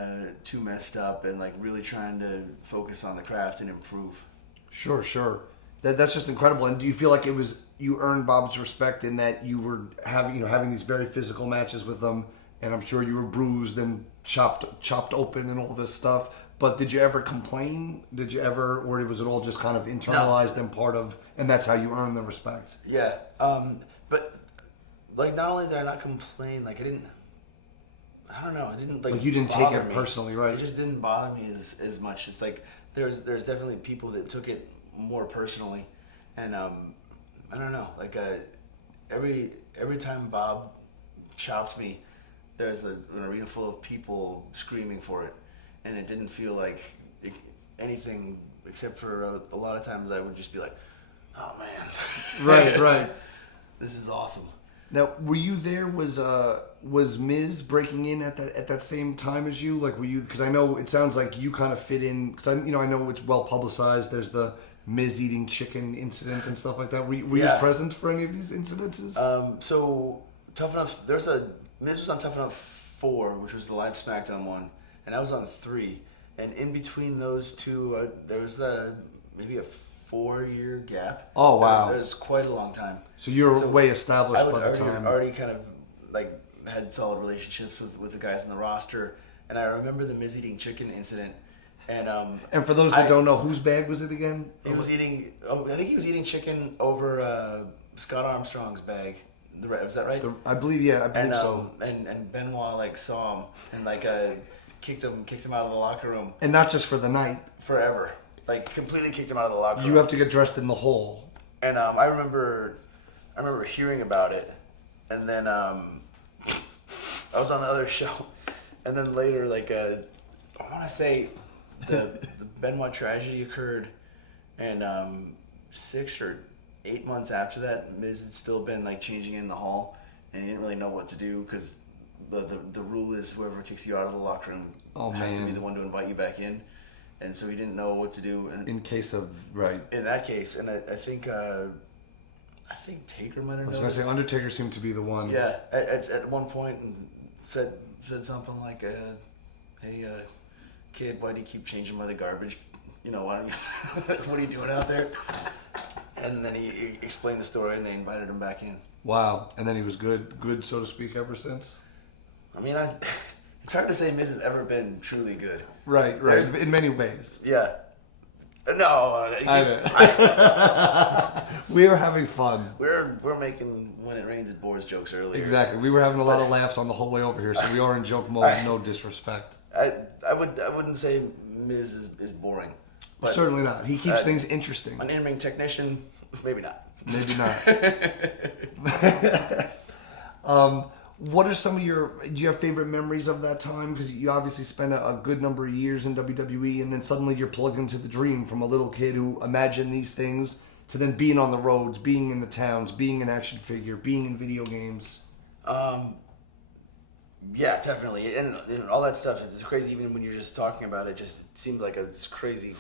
too messed up and like really trying to focus on the craft and improve. Sure. That's just incredible. And do you feel like you earned Bob's respect in that you were having these very physical matches with them, and I'm sure you were bruised and chopped open and all this stuff. But did you ever complain? Did you ever, or was it all just kind of internalized and part of, and that's how you earned the respect? Yeah. But like not only did I not complain, like I didn't like you didn't take it me. personally, right? It just didn't bother me as much. It's like there's definitely people that took it more personally, and I don't know, like every time Bob chopped me, there's an arena full of people screaming for it, and it didn't feel like anything except for a lot of times I would just be like, oh man, right. This is awesome. Now, were you there? Was Miz breaking in at that same time as you? Like, were you? Because I know it sounds like you kind of fit in. Because I know it's well publicized. There's the Miz eating chicken incident and stuff like that. Were you present for any of these incidences? So Tough Enough. Miz was on Tough Enough 4, which was the live SmackDown one, and I was on 3. And in between those two, there was maybe a 4-year gap. Oh wow, it was quite a long time. So you're way established by the time. I already kind of like had solid relationships with the guys in the roster, and I remember the Miz eating chicken incident. And for those that don't know, whose bag was it again? He was eating. I think he was eating chicken over Scott Armstrong's bag. Was that right? I believe so. And Benoit like saw him and like kicked him out of the locker room. And not just for the night. Forever. Like completely kicked him out of the locker room. You have to get dressed in the hole. And I remember hearing about it, and then I was on the other show, and then later like I want to say the Benoit tragedy occurred, and 6 or 8 months after that, Miz had still been like changing in the hall, and he didn't really know what to do because the rule is whoever kicks you out of the locker room has to be the one to invite you back in, and so he didn't know what to do. And in case of in that case, and I think Taker might have. I was going to say Undertaker seemed to be the one. Yeah, at one point and said something like, "Hey, kid, why do you keep changing by the garbage? Why don't you? What are you doing out there?" And then he explained the story, and they invited him back in. Wow! And then he was good, so to speak, ever since. I mean, it's hard to say Miz has ever been truly good. Right. In many ways. Yeah. No. We are having fun. We're making when it rains it pours jokes earlier. Exactly. We were having a lot of laughs on the whole way over here, so we are in joke mode. No disrespect. I wouldn't say Miz is boring. But, certainly not. He keeps things interesting. An in-ring technician, maybe not. Maybe not. What are some of do you have favorite memories of that time? Because you obviously spent a good number of years in WWE, and then suddenly you're plugged into the dream from a little kid who imagined these things to then being on the roads, being in the towns, being an action figure, being in video games. Yeah, definitely, and all that stuff is crazy. Even when you're just talking about it, just seems like a crazy,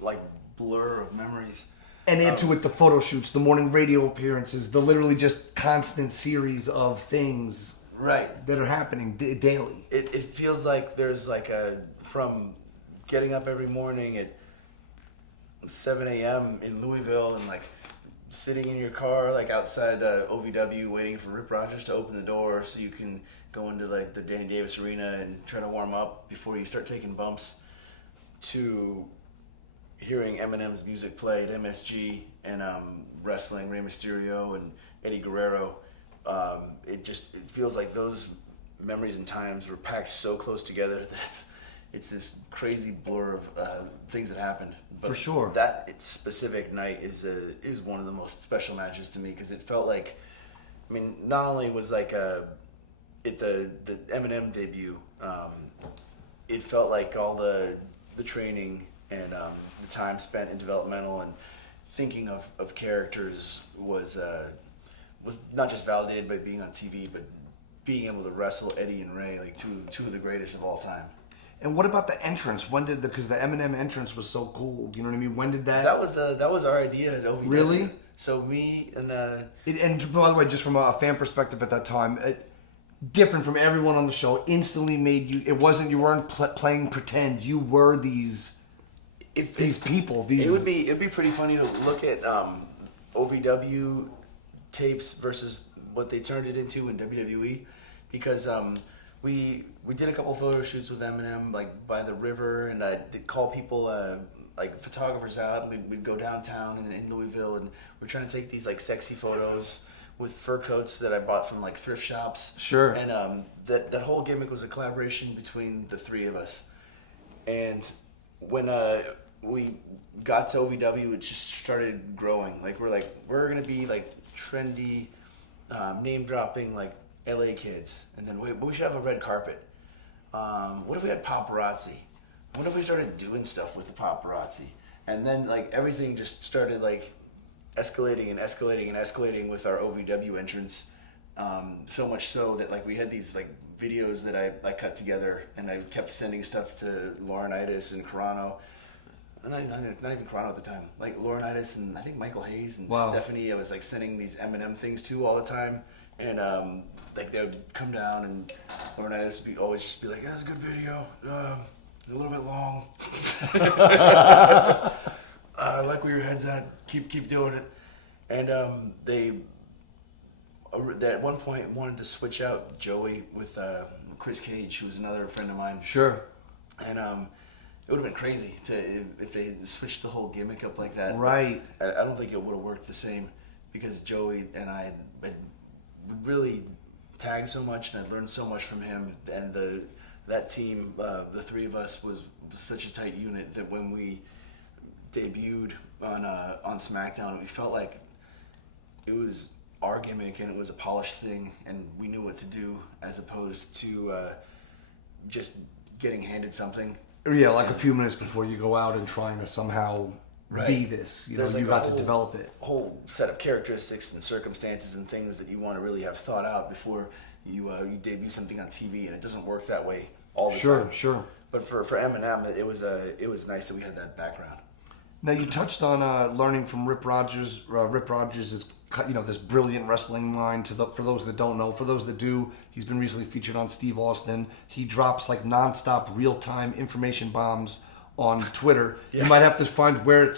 like blur of memories. And into it, the photo shoots, the morning radio appearances, the literally just constant series of things Right. that are happening daily. It feels like there's like from getting up every morning at 7 a.m. in Louisville and like sitting in your car like outside OVW waiting for Rip Rogers to open the door so you can go into like the Danny Davis Arena and try to warm up before you start taking bumps, to hearing Eminem's music play at MSG and wrestling Rey Mysterio and Eddie Guerrero. It feels like those memories and times were packed so close together that it's this crazy blur of things that happened. But for sure, that specific night is one of the most special matches to me because it felt like, I mean, not only was like the Eminem debut, it felt like all the training and the time spent in developmental and thinking of characters was not just validated by being on TV, but being able to wrestle Eddie and Ray, like two of the greatest of all time. And what about the entrance? When did because the Eminem entrance was so cool? You know what I mean? When did that? That was our idea at OVW. Really? So me and and by the way, just from a fan perspective at that time, different from everyone on the show, instantly made you. It wasn't you weren't playing pretend. You were these people. It'd be pretty funny to look at OVW tapes versus what they turned it into in WWE, because we did a couple photo shoots with Eminem like by the river, and I did call people like photographers out, and we'd go downtown in Louisville, and we're trying to take these like sexy photos with fur coats that I bought from like thrift shops. Sure. And that whole gimmick was a collaboration between the three of us. And when we got to OVW, it just started growing. Like we're gonna be like trendy, name dropping like LA kids, and then we should have a red carpet. What if we had paparazzi? What if we started doing stuff with the paparazzi? And then like everything just started like escalating and escalating and escalating with our OVW entrance. So much so that like we had these like videos that I cut together, and I kept sending stuff to Laurinaitis and Carano. Not even Carano at the time. Like Laurinaitis and I think Michael Hayes and Stephanie. I was like sending these Eminem things to all the time, and like they would come down, and Laurinaitis would always just be like, "That's a good video. A little bit long. I like where your head's at. Keep doing it." And they at one point wanted to switch out Joey with Chris Cage, who was another friend of mine. Sure. And it would have been crazy if they had switched the whole gimmick up like that. Right. I don't think it would have worked the same, because Joey and I had really tagged so much, and I'd learned so much from him. And that team, the three of us, was such a tight unit that when we debuted on SmackDown, we felt like it was our gimmick and it was a polished thing, and we knew what to do, as opposed to just getting handed something. Yeah, like a few minutes before you go out and trying to somehow be this. You know, you got to develop it. Whole set of characteristics and circumstances and things that you want to really have thought out before you debut something on TV, and it doesn't work that way all the time. Sure. But for Eminem, it was nice that we had that background. Now you touched on learning from Rip Rogers. Rip Rogers is this brilliant wrestling mind. For those that don't know, for those that do, he's been recently featured on Steve Austin. He drops like nonstop, real-time information bombs on Twitter. Yes. You might have to find where it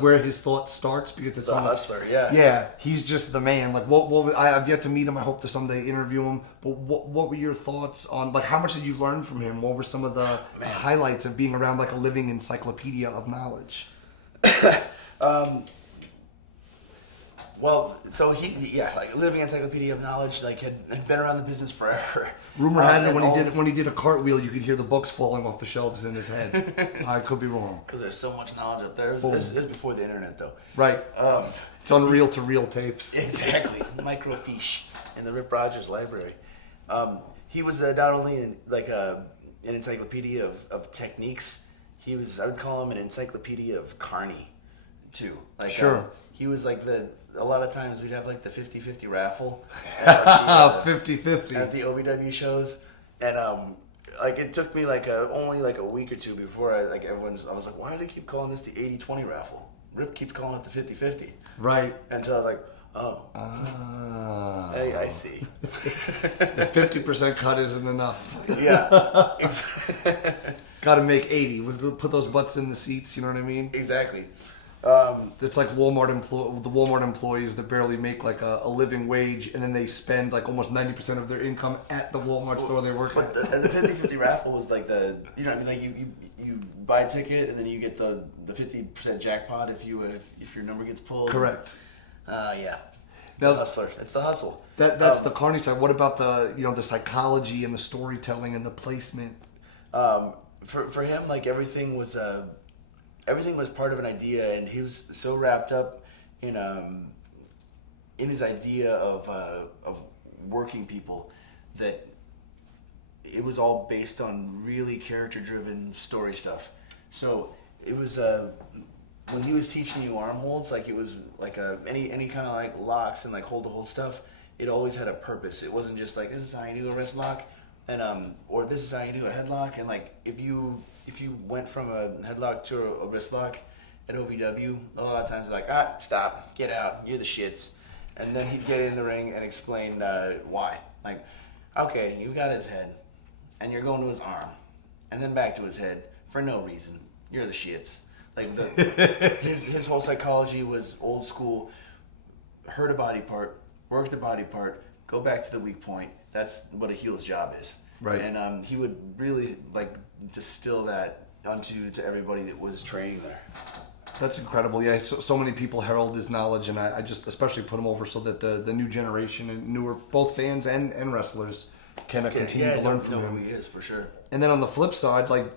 where his thought starts, because it's the hustler. Yeah. Yeah, he's just the man. Like what I've yet to meet him. I hope to someday interview him. But what were your thoughts on how much did you learn from him? What were some of the highlights of being around like a living encyclopedia of knowledge? Well, so he like living encyclopedia of knowledge, like had been around the business forever. Rumor had it when he did a cartwheel, you could hear the books falling off the shelves in his head. I could be wrong. Because there's so much knowledge up there. It was before the internet, though. Right. It's on reel-to-reel tapes. Exactly. Microfiche in the Rip Rogers library. He was not only an encyclopedia of techniques. I would call him an encyclopedia of Carney, too. Like, sure. He was like a lot of times we'd have like the 50-50 raffle at 50-50 at the OVW shows, and like it took me like only like a week or two before I was like, why do they keep calling this the 80-20 raffle? Rip keeps calling it the 50-50. Right. Until I was like, oh, I see. The 50% cut isn't enough. Yeah. Got to make 80. Put those butts in the seats. You know what I mean? Exactly. It's like the Walmart employees that barely make like a living wage, and then they spend like almost 90% of their income at the Walmart store they work at. And the 50-50 raffle was like you know what I mean? Like you buy a ticket and then you get the 50% jackpot if your number gets pulled. Correct. Yeah. Now, the hustler. It's the hustle. That's the carny side. What about the psychology and the storytelling and the placement? For him, like everything was part of an idea, and he was so wrapped up in his idea of working people that it was all based on really character-driven story stuff. So it was when he was teaching you arm holds, like it was like any kind of like locks and like hold-to-hold stuff. It always had a purpose. It wasn't just like, this is how you do a wrist lock, and or this is how you do a headlock. And like if you went from a headlock to a wrist lock at OVW, a lot of times they're like, stop, get out, you're the shits. And then he'd get in the ring and explain why. Like, okay, you got his head, and you're going to his arm, and then back to his head for no reason. You're the shits. Like his whole psychology was old school. Hurt a body part, work the body part, go back to the weak point. That's what a heel's job is. Right. And he would really like distill that to everybody that was training there. That's incredible. Yeah, so many people herald his knowledge, and I just especially put him over so that the new generation and newer, both fans and wrestlers, can continue to learn from him. Who he is, for sure. And then on the flip side, like,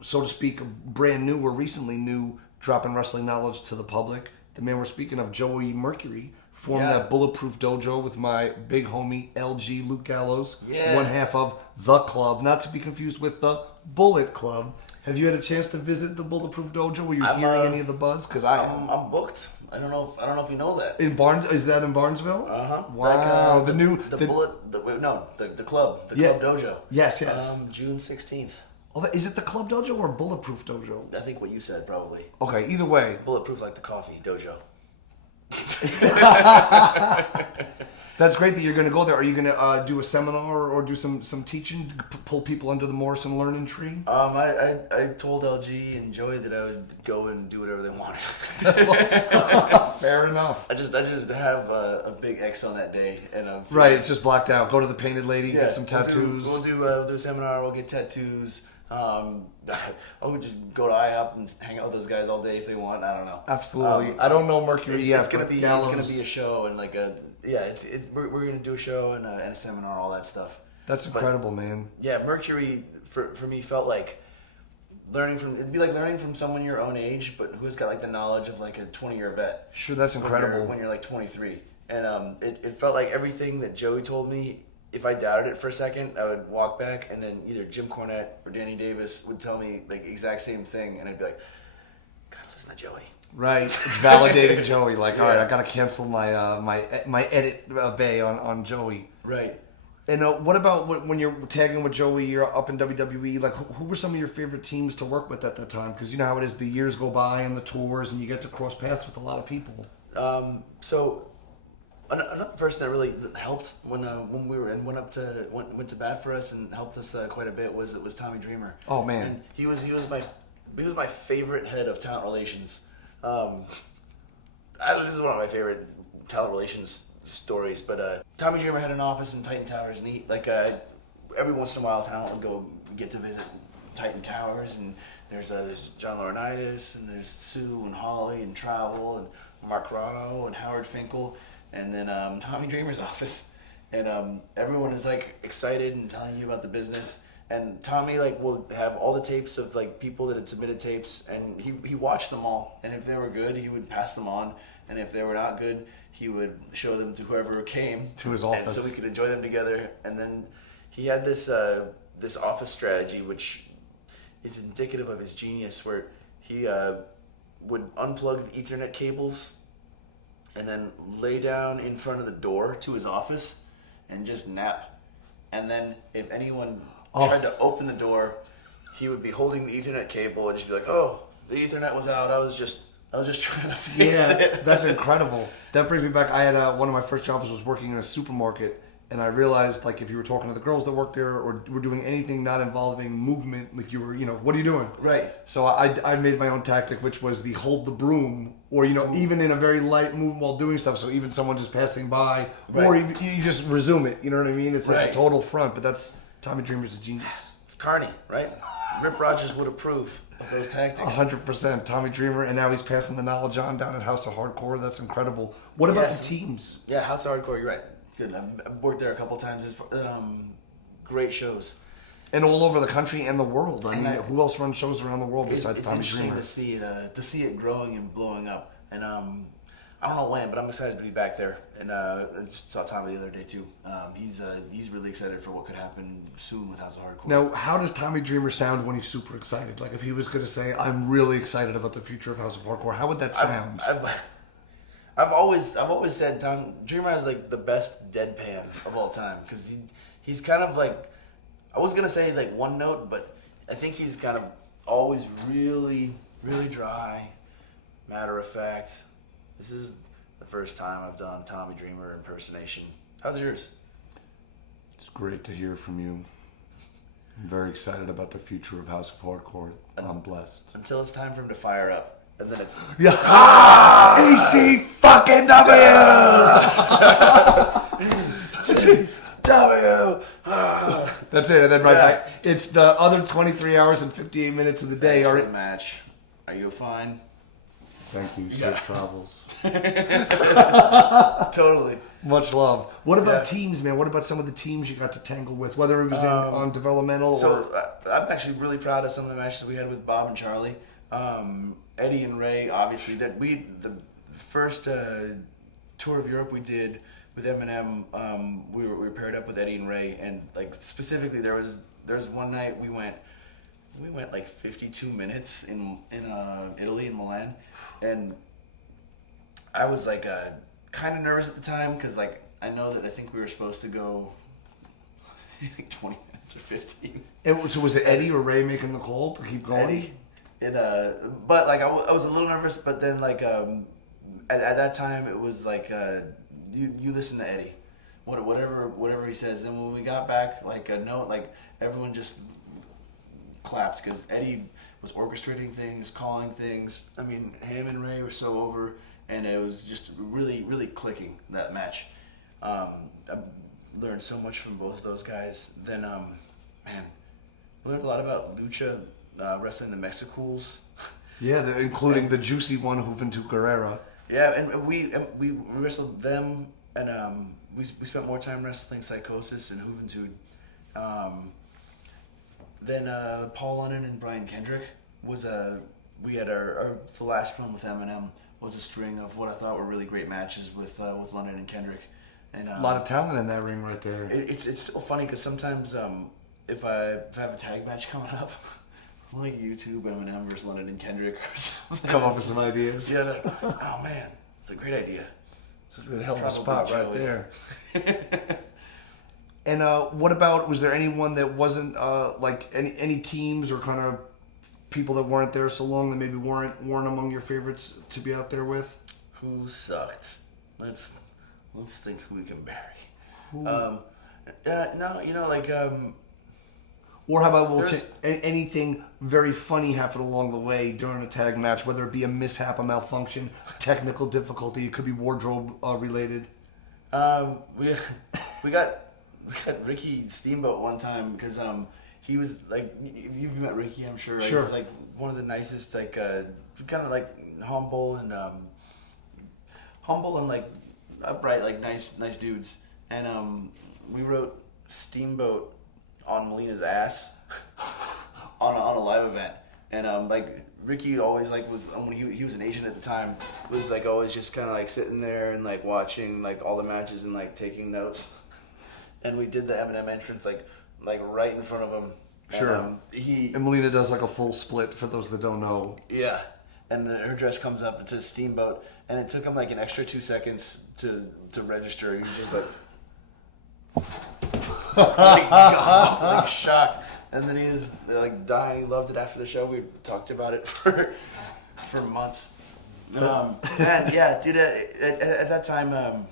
so to speak, brand new or recently new, dropping wrestling knowledge to the public. The man we're speaking of, Joey Mercury, formed that Bulletproof Dojo with my big homie, LG Luke Gallows, one half of The Club, not to be confused with the Bullet Club. Have you had a chance to visit the Bulletproof Dojo? Were you hearing any of the buzz? Because I'm booked. I don't know if you know that. In is that in Barnesville? Uh-huh. Wow. Like, the club, the club dojo. Yes. June 16th. Oh, is it the Club Dojo or Bulletproof Dojo? I think what you said, probably. Okay, either way. Bulletproof like the coffee dojo. That's great that you're going to go there. Are you going to do a seminar or do some teaching, pull people under the Morrison learning tree? I told LG and Joey that I would go and do whatever they wanted. Fair enough. I just have a big X on that day, and right. It's just blocked out. Go to the Painted Lady, get some tattoos. We'll do a seminar. We'll get tattoos. We'll just go to IHOP and hang out with those guys all day if they want. I don't know. Absolutely. I don't know Mercury yet. It's gonna be a show and like we're gonna do a show and a seminar, all that stuff. That's incredible, man. Yeah, Mercury for me felt like it'd be like learning from someone your own age, but who's got like the knowledge of like a 20-year vet. Sure, that's incredible. When you're like 23, and it felt like everything that Joey told me. If I doubted it for a second, I would walk back, and then either Jim Cornette or Danny Davis would tell me like exact same thing, and I'd be like, "God, listen to Joey." Right, it's validating Joey. Like, all right, I gotta cancel my my edit bay on Joey. Right. And what about when you're tagging with Joey? You're up in WWE. Like, who were some of your favorite teams to work with at that time? Because you know how it is. The years go by and the tours, and you get to cross paths with a lot of people. So. Another person that really helped when we were and went to bat for us and helped us quite a bit was Tommy Dreamer. Oh man, and he was my favorite head of talent relations. This is one of my favorite talent relations stories. But Tommy Dreamer had an office in Titan Towers, and he every once in a while talent would go get to visit Titan Towers, and there's John Laurinaitis, and there's Sue and Holly and Travel and Mark Rano and Howard Finkel. And then Tommy Dreamer's office, and everyone is like excited and telling you about the business. And Tommy will have all the tapes of like people that had submitted tapes, and he watched them all. And if they were good, he would pass them on. And if they were not good, he would show them to whoever came to his office, and so we could enjoy them together. And then he had this office strategy, which is indicative of his genius, where he would unplug the Ethernet cables and then lay down in front of the door to his office and just nap. And then if anyone tried to open the door, he would be holding the Ethernet cable and just be like, "Oh, the Ethernet was out. I was just trying to fix it." That's incredible. That brings me back. I had one of my first jobs was working in a supermarket, and I realized like if you were talking to the girls that worked there or were doing anything not involving movement, like you were, what are you doing? Right. So I made my own tactic, which was the hold the broom, or even in a very light movement while doing stuff. So even someone just passing by, or even, you just resume it. You know what I mean? It's like a total front, but that's Tommy Dreamer's a genius. It's Carney, right? Rip Rogers would approve of those tactics. 100%. Tommy Dreamer, and now he's passing the knowledge on down at House of Hardcore. That's incredible. What about the teams? Yeah, House of Hardcore, you're right. Good. I've worked there a couple times. It's great shows. And all over the country and the world. I mean, who else runs shows around the world besides Tommy It's Dreamer? interesting to see it growing and blowing up. And I don't know when, but I'm excited to be back there. And I just saw Tommy the other day too. He's really excited for what could happen soon with House of Hardcore. Now, how does Tommy Dreamer sound when he's super excited? Like if he was going to say, "I'm really excited about the future of House of Hardcore," how would that sound? I've always said Tom Dreamer has like the best deadpan of all time because he's kind of like, I was gonna say like one note, but I think he's kind of always really, really dry, matter of fact. This is the first time I've done Tommy Dreamer impersonation. How's yours? It's great to hear from you. I'm very excited about the future of House of Hardcore. I'm blessed. Until it's time for him to fire up. And then it's AC fucking W. W. That's it, and then back. It's the other 23 hours and 58 minutes of the day. Thanks for the match. Are you fine? Thank you. Safe travels. Totally. Much love. What about teams, man? What about some of the teams you got to tangle with, whether it was on developmental or? I'm actually really proud of some of the matches we had with Bob and Charlie. Eddie and Ray, obviously, the first tour of Europe we did with Eminem, we were paired up with Eddie and Ray, and like specifically there was one night we went like 52 minutes in Italy, in Milan, and I was like kind of nervous at the time because like I think we were supposed to go like 20 minutes or 15. So was it Eddie or Ray making the call to keep going? Eddie. But like I was a little nervous, but then like at that time it was like you listen to Eddie, whatever he says. And when we got back, like a note, like everyone just clapped because Eddie was orchestrating things, calling things. I mean, him and Ray were so over, and it was just really, really clicking that match. I learned so much from both of those guys. Then, man, I learned a lot about Lucha. Wrestling the Mexicools. Yeah, including the juicy one, Juventud Guerrera. Yeah, and we wrestled them, and we spent more time wrestling Psychosis and Juventud. Then Paul London and Brian Kendrick we had our the last one with Eminem was a string of what I thought were really great matches with London and Kendrick. And a lot of talent in that ring right there. It's still funny because sometimes if I have a tag match coming up. Like YouTube, Eminem versus London and Kendrick or something. Come up with some ideas. Yeah. Oh man, it's a great idea. It's a good hell of a spot right there. And what about? Was there anyone that wasn't like any teams or kind of people that weren't there so long that maybe weren't among your favorites to be out there with? Who sucked? Let's think who we can bury. No, like. Or how about anything very funny happened along the way during a tag match, whether it be a mishap, a malfunction, technical difficulty, it could be wardrobe related. We got Ricky Steamboat one time because he was like, you've met Ricky, I'm sure, right? Sure. He's like one of the nicest, like kind of like humble and like upright, like nice dudes. And we wrote Steamboat on Melina's ass on a live event, and like Ricky always like was when he was an agent at the time, was like always just kind of like sitting there and like watching like all the matches and like taking notes. And we did the Eminem entrance like right in front of him. Sure. And, and Melina does like a full split for those that don't know. Yeah, and her dress comes up. It says Steamboat, and it took him like an extra 2 seconds to register. He was just like shocked, and then he was like dying. He loved it after the show. We talked about it for months. And yeah, dude, at that time,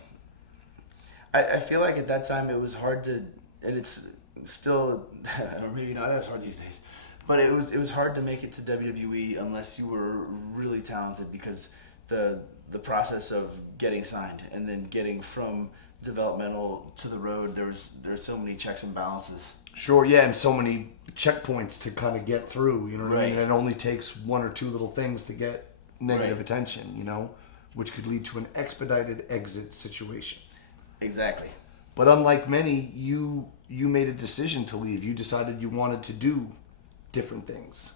I feel like at that time it was hard to, and it's still, or maybe not as hard these days, but it was hard to make it to WWE unless you were really talented, because the process of getting signed and then getting from developmental to the road, there's so many checks and balances. Sure, yeah, and so many checkpoints to kind of get through, you know what I mean? It only takes one or two little things to get negative attention, you know, which could lead to an expedited exit situation. Exactly. But unlike many, you made a decision to leave. You decided you wanted to do different things.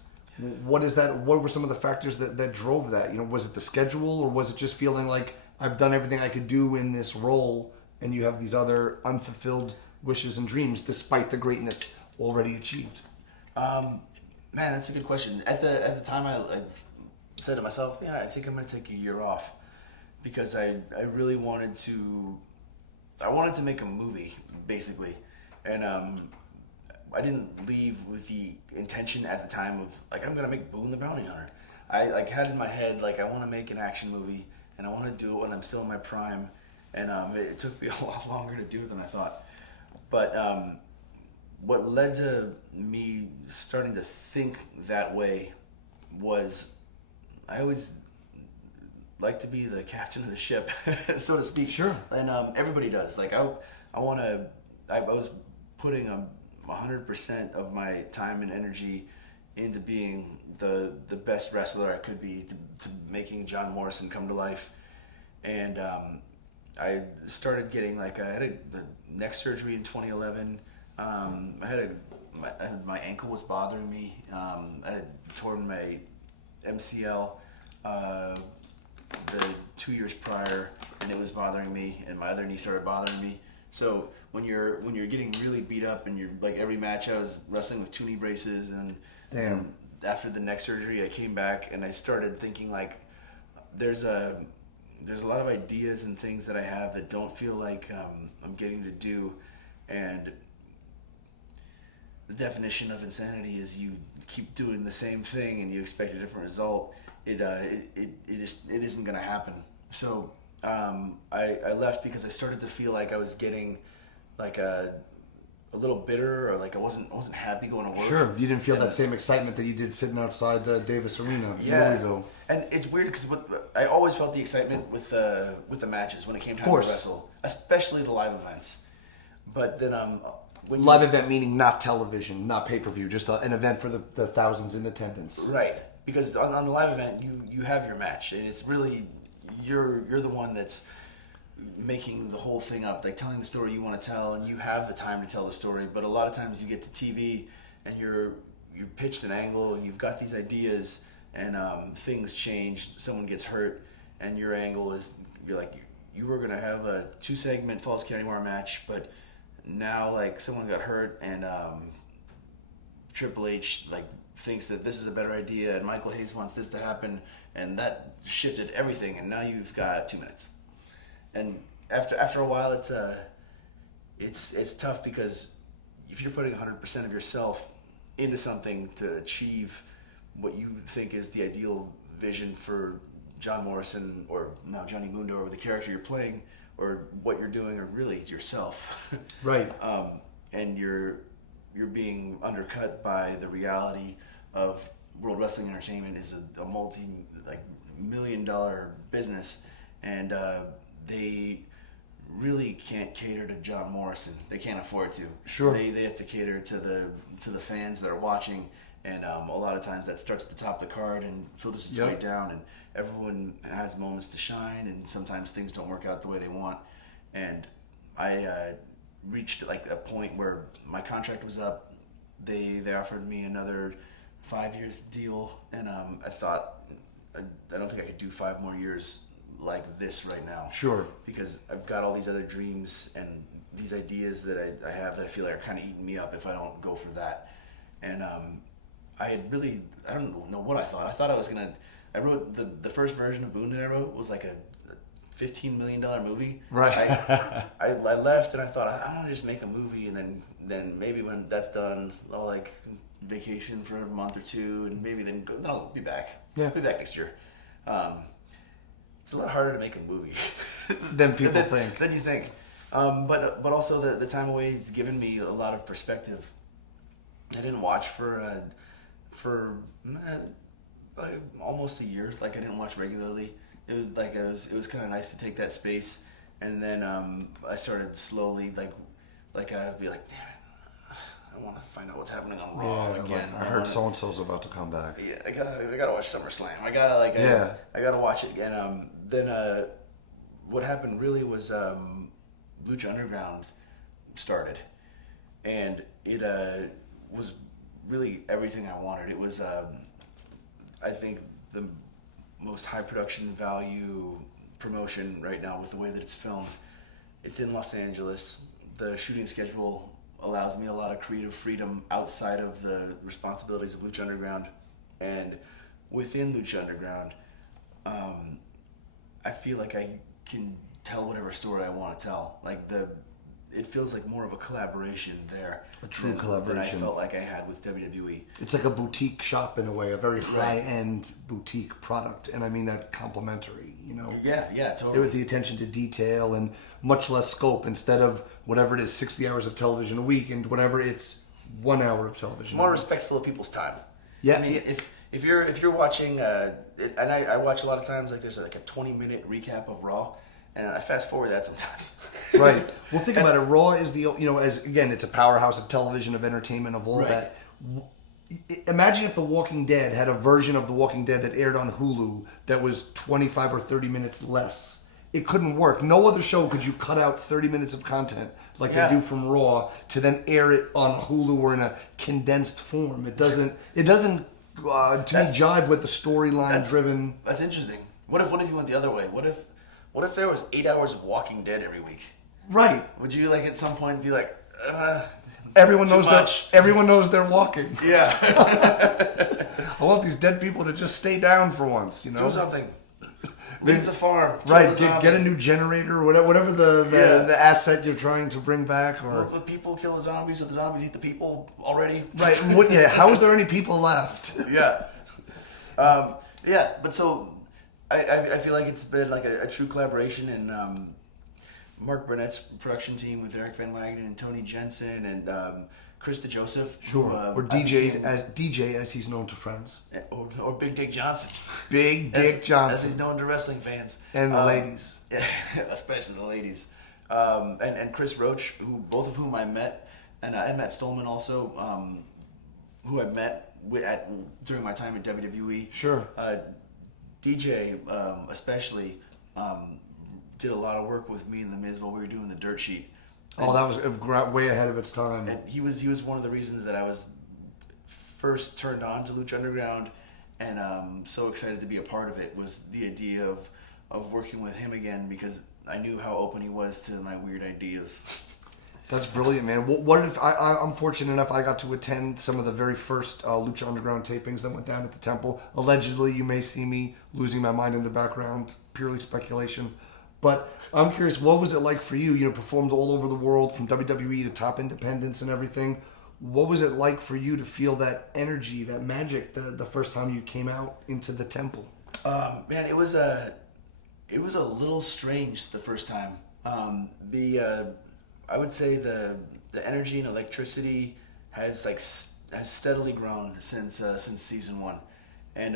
What is that? What were some of the factors that drove that? You know, was it the schedule, or was it just feeling like I've done everything I could do in this role, and you have these other unfulfilled wishes and dreams despite the greatness already achieved? Man, that's a good question. At the time, I said to myself, yeah, I think I'm going to take a year off, because I really wanted to make a movie, basically. And I didn't leave with the intention at the time of, like, I'm going to make Boon the Bounty Hunter. I like had in my head, like, I want to make an action movie, and I want to do it when I'm still in my prime. And it took me a lot longer to do it than I thought. But what led to me starting to think that way was, I always like to be the captain of the ship, so to speak. Sure. And everybody does. Like, I was putting 100% of my time and energy into being the best wrestler I could be, to making John Morrison come to life. And I started getting, like, I had the neck surgery in 2011. My ankle was bothering me. I had torn my MCL the 2 years prior, and it was bothering me, and my other knee started bothering me. So when you're getting really beat up, and you're like, every match I was wrestling with 2 knee braces, and after the neck surgery I came back and I started thinking, like, there's a lot of ideas and things that I have that don't feel like I'm getting to do. And the definition of insanity is you keep doing the same thing and you expect a different result. It isn't gonna happen. So I left because I started to feel like I was getting like a little bitter, or like I wasn't happy going to work. Sure, you didn't feel that same excitement that you did sitting outside the Davis Arena in Louisville. And it's weird because I always felt the excitement with the matches when it came time to wrestle, especially the live events. But then when live event meaning not television, not pay-per-view, just an event for the thousands in attendance. Right, because on the live event you have your match, and it's really you're the one that's making the whole thing up, like telling the story you want to tell, and you have the time to tell the story. But a lot of times you get to TV and you're pitched an angle and you've got these ideas, and things change, someone gets hurt, and your angle is, you're like, you were gonna have a 2-segment Falls County War match, but now, like, someone got hurt, and Triple H like thinks that this is a better idea, and Michael Hayes wants this to happen, and that shifted everything, and now you've got 2 minutes. And after a while, it's tough, because if you're putting 100% of yourself into something to achieve what you think is the ideal vision for John Morrison, or now Johnny Mundo, or the character you're playing, or what you're doing, or really yourself, right? And you're being undercut by the reality of World Wrestling Entertainment is a multi-million-dollar business, and they really can't cater to John Morrison. They can't afford to. Sure. They have to cater to the fans that are watching, and a lot of times that starts at the top of the card and filters its way down, and everyone has moments to shine, and sometimes things don't work out the way they want. And I reached like a point where my contract was up. They offered me another 5-year deal, and I thought, I don't think I could do 5 more years like this right now. Sure. Because I've got all these other dreams and these ideas that I have that I feel like are kind of eating me up if I don't go for that. And I don't know what I thought. I I wrote the first version of Boon that I wrote was like a $15 million movie. Right. I left and I thought I don't know, just make a movie and then maybe when that's done I'll like vacation for a month or two and maybe then I'll be back. Yeah. I'll be back next year. It's a lot harder to make a movie Than people think. Than you think. But also the time away has given me a lot of perspective. I didn't watch for like almost a year. Like I didn't watch regularly. It was kind of nice to take that space, and then I started slowly like I'd be like, damn it, I want to find out what's happening on Raw again. I heard so and so's about to come back. Yeah, I gotta watch SummerSlam. I gotta watch it. And then what happened really was Lucha Underground started, and it was really everything I wanted. It was I think the most high production value promotion right now with the way that it's filmed. It's in Los Angeles. The shooting schedule allows me a lot of creative freedom outside of the responsibilities of Lucha Underground. And within Lucha Underground, I feel like I can tell whatever story I want to tell. It feels like more of a collaboration there. A true collaboration. Than I felt like I had with WWE. It's like a boutique shop in a way, a very high-end boutique product. And I mean that complimentary, you know? Yeah, totally. With the attention to detail and much less scope. Instead of whatever it is, 60 hours of television a week, and whatever it's 1 hour of television. More respectful of people's time. Yeah. I mean, if you're watching, and I watch a lot of times, like there's like a 20-minute recap of Raw, and I fast forward that sometimes. Right. Well, think about it. Raw is it's a powerhouse of television, of entertainment, of all that. Imagine if The Walking Dead had a version of The Walking Dead that aired on Hulu that was 25 or 30 minutes less. It couldn't work. No other show could you cut out 30 minutes of content like they do from Raw to then air it on Hulu or in a condensed form. It doesn't to me jibe with the storyline driven. That's interesting. What if you went the other way? What if there was 8 hours of Walking Dead every week? Right. Would you like at some point be like, everyone knows much. Everyone knows they're walking. Yeah. I want these dead people to just stay down for once, you know? Do something. Leave the farm. Right. Get a new generator or whatever the asset you're trying to bring back. Or Well, the people kill the zombies, or the zombies eat the people already. Right. How is there any people left? Yeah. But so I feel like it's been like a true collaboration, and Mark Burnett's production team with Eric Van Wagenen and Tony Jensen and Chris DeJoseph. Sure. Or DJ as he's known to friends. Or Big Dick Johnson. Big Dick Johnson. As he's known to wrestling fans. And the ladies. Especially the ladies. And Chris Roach, both of whom I met. And I met Stolman also, who I met during my time at WWE. Sure. DJ especially did a lot of work with me and The Miz while we were doing the dirt sheet. And, that was way ahead of its time. And he was one of the reasons that I was first turned on to Lucha Underground, and so excited to be a part of it was the idea of working with him again, because I knew how open he was to my weird ideas. That's brilliant, man. What if I'm fortunate enough I got to attend some of the very first Lucha Underground tapings that went down at the Temple. Allegedly, you may see me losing my mind in the background, purely speculation. But I'm curious, what was it like for you? You know, performed all over the world, from WWE to top independents and everything. What was it like for you to feel that energy, that magic, the first time you came out into the Temple? Man, it was a little strange the first time. I would say the energy and electricity has steadily grown since season 1, and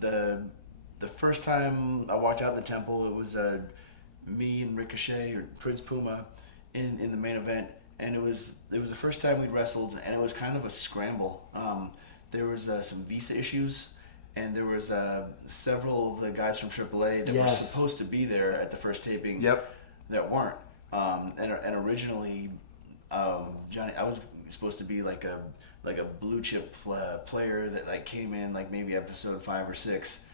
the first time I walked out in the Temple, it was me and Ricochet or Prince Puma in the main event, and it was the first time we'd wrestled, and it was kind of a scramble. There was some visa issues, and there was several of the guys from AAA that were supposed to be there at the first taping that weren't. And originally, Johnny, I was supposed to be like a blue chip player that came in like maybe episode 5 or 6,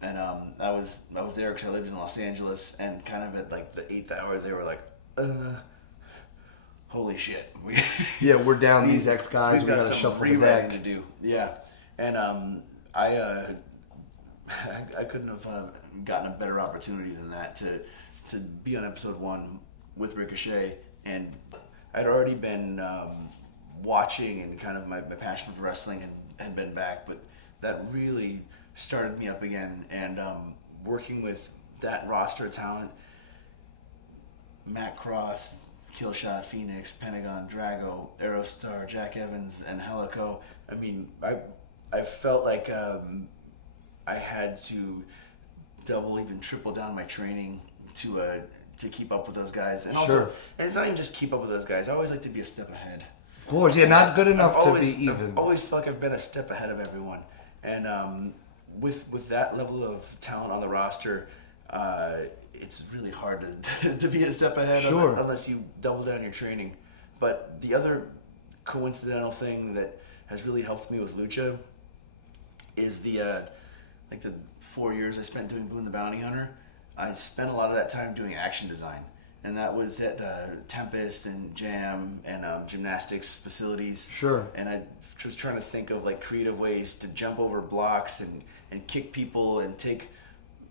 and I was there because I lived in Los Angeles, and kind of at like the 8th hour they were like, holy shit, we're down these X guys. We got to shuffle the deck to do. Yeah, and I couldn't have gotten a better opportunity than that to be on episode 1 with Ricochet, and I'd already been watching, and kind of my passion for wrestling had been back, but that really started me up again, and working with that roster of talent, Matt Cross, Killshot, Phoenix, Pentagon, Drago, Aerostar, Jack Evans, and Helico. I mean, I felt like I had to double, even triple down my training to keep up with those guys. And also, and it's not even just keep up with those guys. I always like to be a step ahead. Of course, yeah, not good enough to be even. I've always felt like I've been a step ahead of everyone. And with that level of talent on the roster, it's really hard to be a step ahead unless you double down your training. But the other coincidental thing that has really helped me with Lucha is the 4 years I spent doing Boon the Bounty Hunter. I spent a lot of that time doing action design, and that was at Tempest and Jam and gymnastics facilities. Sure. And I was trying to think of creative ways to jump over blocks and kick people and take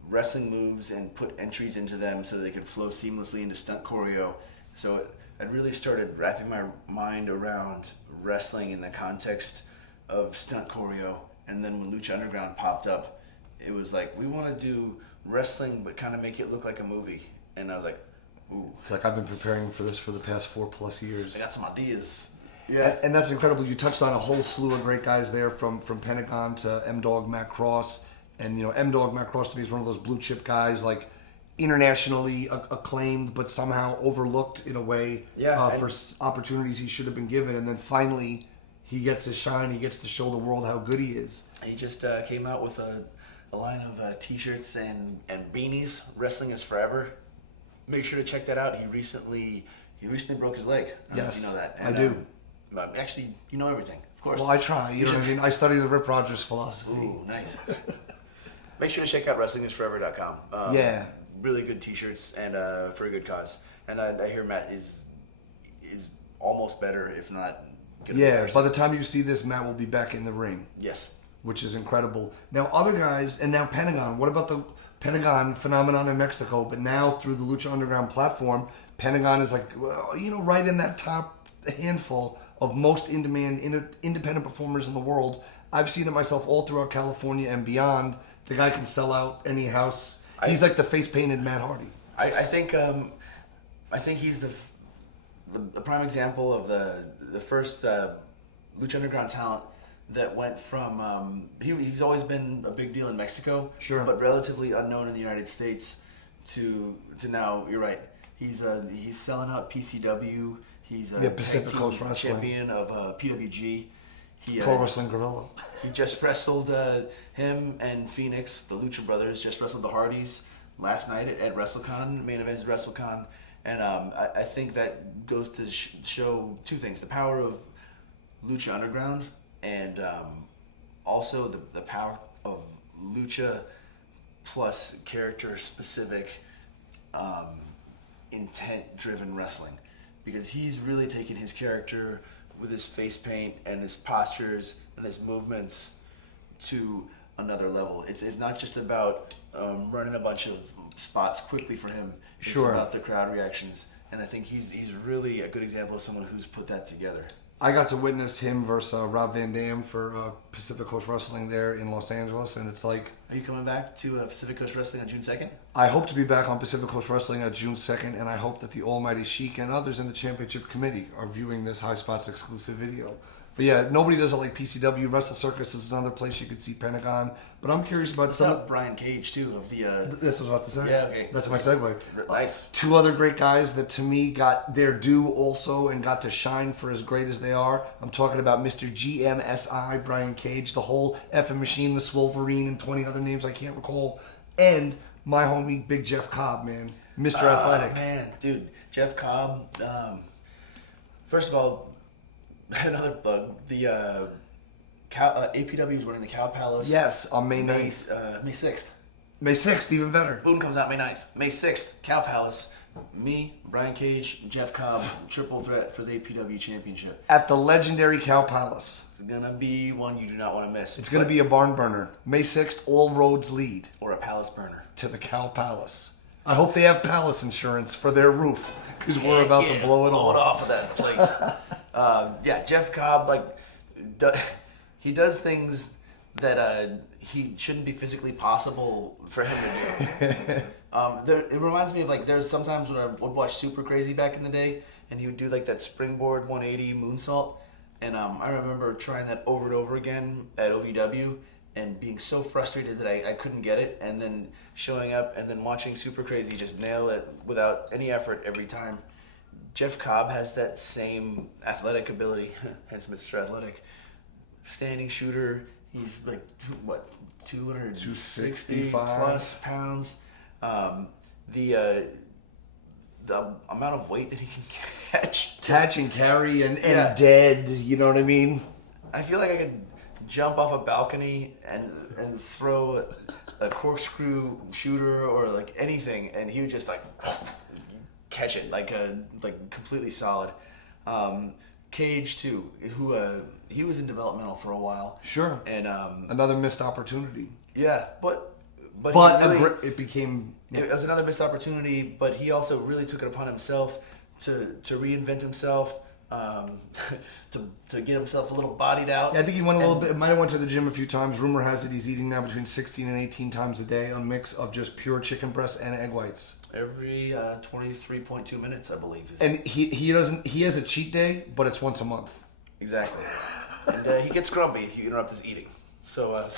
wrestling moves and put entries into them so they could flow seamlessly into stunt choreo. So I really started wrapping my mind around wrestling in the context of stunt choreo. And then when Lucha Underground popped up, it was like, we want to do wrestling but kind of make it look like a movie. And I was like, ooh. It's like I've been preparing for this for the past 4+ years. I got some ideas. Yeah, and that's incredible. You touched on a whole slew of great guys there, from Pentagon to M-Dog Matt Cross. And, M-Dog Matt Cross to me is one of those blue chip guys, internationally acclaimed, but somehow overlooked in a way for opportunities he should have been given. And then finally, he gets to shine. He gets to show the world how good he is. He just came out with a line of T-shirts and beanies. Wrestling is forever. Make sure to check that out. He recently broke his leg. I don't know if you know that. And, I do. Actually, you know everything, of course. Well, I try. You know what I mean? I study the Rip Rogers philosophy. Ooh, nice. Make sure to check out wrestlingisforever.com. Yeah. Really good T-shirts and for a good cause. And I hear Matt is almost better, if not. Yeah. By the time you see this, Matt will be back in the ring. Yes. Which is incredible. Now, other guys, and now Pentagon. What about the Pentagon phenomenon in Mexico? But now through the Lucha Underground platform, Pentagon is right in that top handful of most in-demand independent performers in the world. I've seen it myself all throughout California and beyond. The guy can sell out any house. He's like the face-painted Matt Hardy. I think he's the prime example of the first Lucha Underground talent that went from he's always been a big deal in Mexico, but relatively unknown in the United States to now. You're right. He's selling out PCW. He's a Pacific Coast Wrestling champion of PWG. Pro Wrestling Gorilla. He just wrestled him and Phoenix, the Lucha Brothers, just wrestled the Hardys last night at WrestleCon. Main event is WrestleCon. And I think that goes to show two things. The power of Lucha Underground and also the power of Lucha plus character-specific, intent-driven wrestling. Because he's really taken his character with his face paint and his postures and his movements to another level. It's not just about running a bunch of spots quickly for him. It's about the crowd reactions. And I think he's really a good example of someone who's put that together. I got to witness him versus Rob Van Dam for Pacific Coast Wrestling there in Los Angeles, and it's like... Are you coming back to Pacific Coast Wrestling on June 2nd? I hope to be back on Pacific Coast Wrestling on June 2nd, and I hope that the Almighty Sheik and others in the championship committee are viewing this High Spots exclusive video. But yeah, nobody does it like PCW. Wrestle Circus is another place you could see Pentagon. But I'm curious about Brian Cage, too, of the... This was about to say. Yeah, okay. That's my segue. Nice. Two other great guys that, to me, got their due also and got to shine for as great as they are. I'm talking about Mr. GMSI, Brian Cage, the whole effing machine, the Swolverine, and 20 other names I can't recall. And my homie, Big Jeff Cobb, man. Mr. Athletic. Man, dude. Jeff Cobb. First of all, another plug. The APW is running the Cow Palace. Yes, on May 9th. May 6th. May 6th, even better. Boon comes out May 9th. May 6th, Cow Palace. Me, Brian Cage, Jeff Cobb, triple threat for the APW championship. At the legendary Cow Palace. It's gonna be one you do not want to miss. It's going to be a barn burner. May 6th, all roads lead or a palace burner to the Cow Palace. I hope they have palace insurance for their roof, because we're about to blow it off of that place. Jeff Cobb, he does things that he shouldn't be physically possible for him to do. It reminds me of there's sometimes when I would watch Super Crazy back in the day, and he would do that springboard 180 moonsault, and I remember trying that over and over again at OVW and being so frustrated that I couldn't get it, and then showing up and then watching Super Crazy just nail it without any effort every time. Jeff Cobb has that same athletic ability, hence Mr. Athletic. Standing shooter, he's 260 plus pounds. The amount of weight that he can catch and carry and dead, you know what I mean? I feel like I could jump off a balcony and throw a corkscrew shooter or anything, and he would just catch it completely solid. Cage too, who he was in developmental for a while. Sure. And another missed opportunity. Yeah, but it became. It was another missed opportunity, but he also really took it upon himself to reinvent himself, to get himself a little bodied out. Yeah, I think he went a little bit. Might have went to the gym a few times. Rumor has it he's eating now between 16 and 18 times a day, a mix of just pure chicken breasts and egg whites. Every 23.2 minutes, I believe. And he doesn't. He has a cheat day, but it's once a month. Exactly. And he gets grumpy if you interrupt his eating. So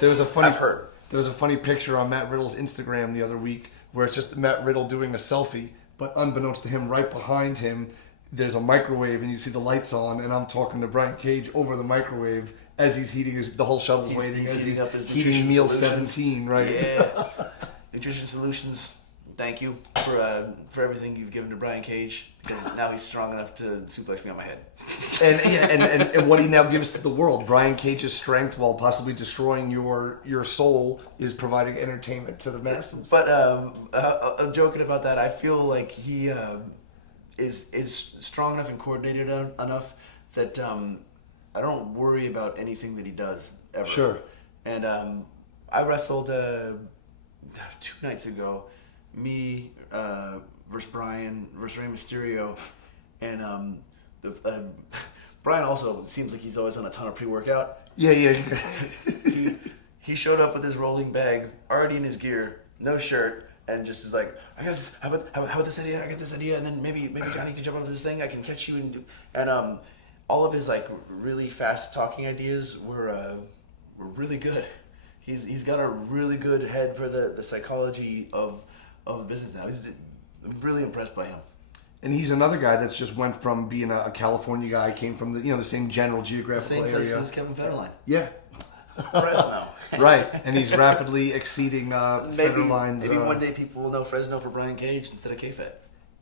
there was a funny. I've heard. There was a funny picture on Matt Riddle's Instagram the other week where it's just Matt Riddle doing a selfie, but unbeknownst to him, right behind him, there's a microwave and you see the lights on, and I'm talking to Brian Cage over the microwave as he's heating the whole shuttle's waiting, as he's up his heating meal solutions. 17, right? Yeah. Nutrition Solutions, thank you for everything you've given to Brian Cage, because now he's strong enough to suplex me on my head. And what he now gives to the world, Brian Cage's strength, while possibly destroying your soul, is providing entertainment to the masses. But joking about that, I feel like he is strong enough and coordinated enough that I don't worry about anything that he does ever. Sure. And I wrestled 2 nights ago, me versus Brian versus Rey Mysterio, and Brian also seems like he's always on a ton of pre-workout. Yeah. He showed up with his rolling bag already in his gear, no shirt, and just is like, I got this. How about this idea? I got this idea, and then maybe Johnny can jump onto this thing. I can catch you and all of his really fast talking ideas were really good. He's got a really good head for the psychology of business now. I'm really impressed by him. And he's another guy that's just went from being a California guy, came from the same general geographical area. Same place as Kevin Federline. Yeah. Fresno. Right, and he's rapidly exceeding Federline's. Maybe one day people will know Fresno for Brian Cage instead of K-Fed.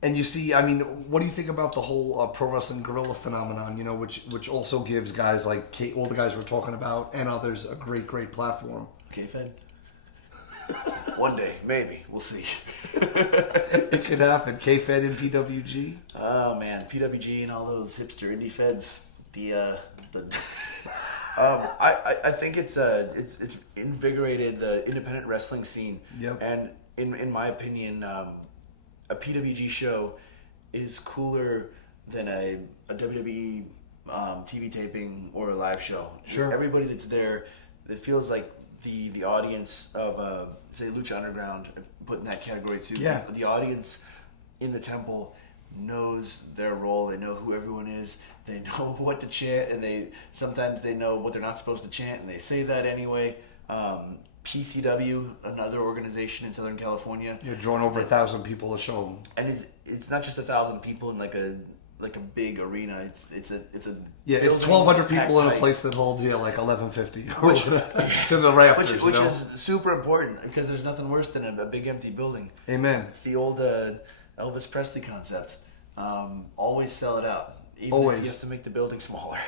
And you see, what do you think about the whole pro wrestling guerrilla phenomenon? Which also gives guys like all the guys we're talking about and others a great platform. K-Fed. One day, maybe. We'll see. It could happen. K-Fed and PWG. Oh man, PWG and all those hipster indie feds. I think it's invigorated the independent wrestling scene. Yep. And in my opinion, a PWG show is cooler than a WWE TV taping or a live show. Sure. Everybody that's there, it feels like the audience of say Lucha Underground, put in that category too. Yeah. The audience in the temple knows their role. They know who everyone is. They know what to chant, and sometimes they know what they're not supposed to chant, and they say that anyway. PCW, another organization in Southern California. You're drawing over 1,000 people a show. And it's not just 1,000 people in like a big arena. It's a it's 1,200 people in a place that holds 1150 to the rafters, which is super important, because there's nothing worse than a big empty building. Amen. It's the old Elvis Presley concept. Always sell it out, even Always. if you have to make the building smaller.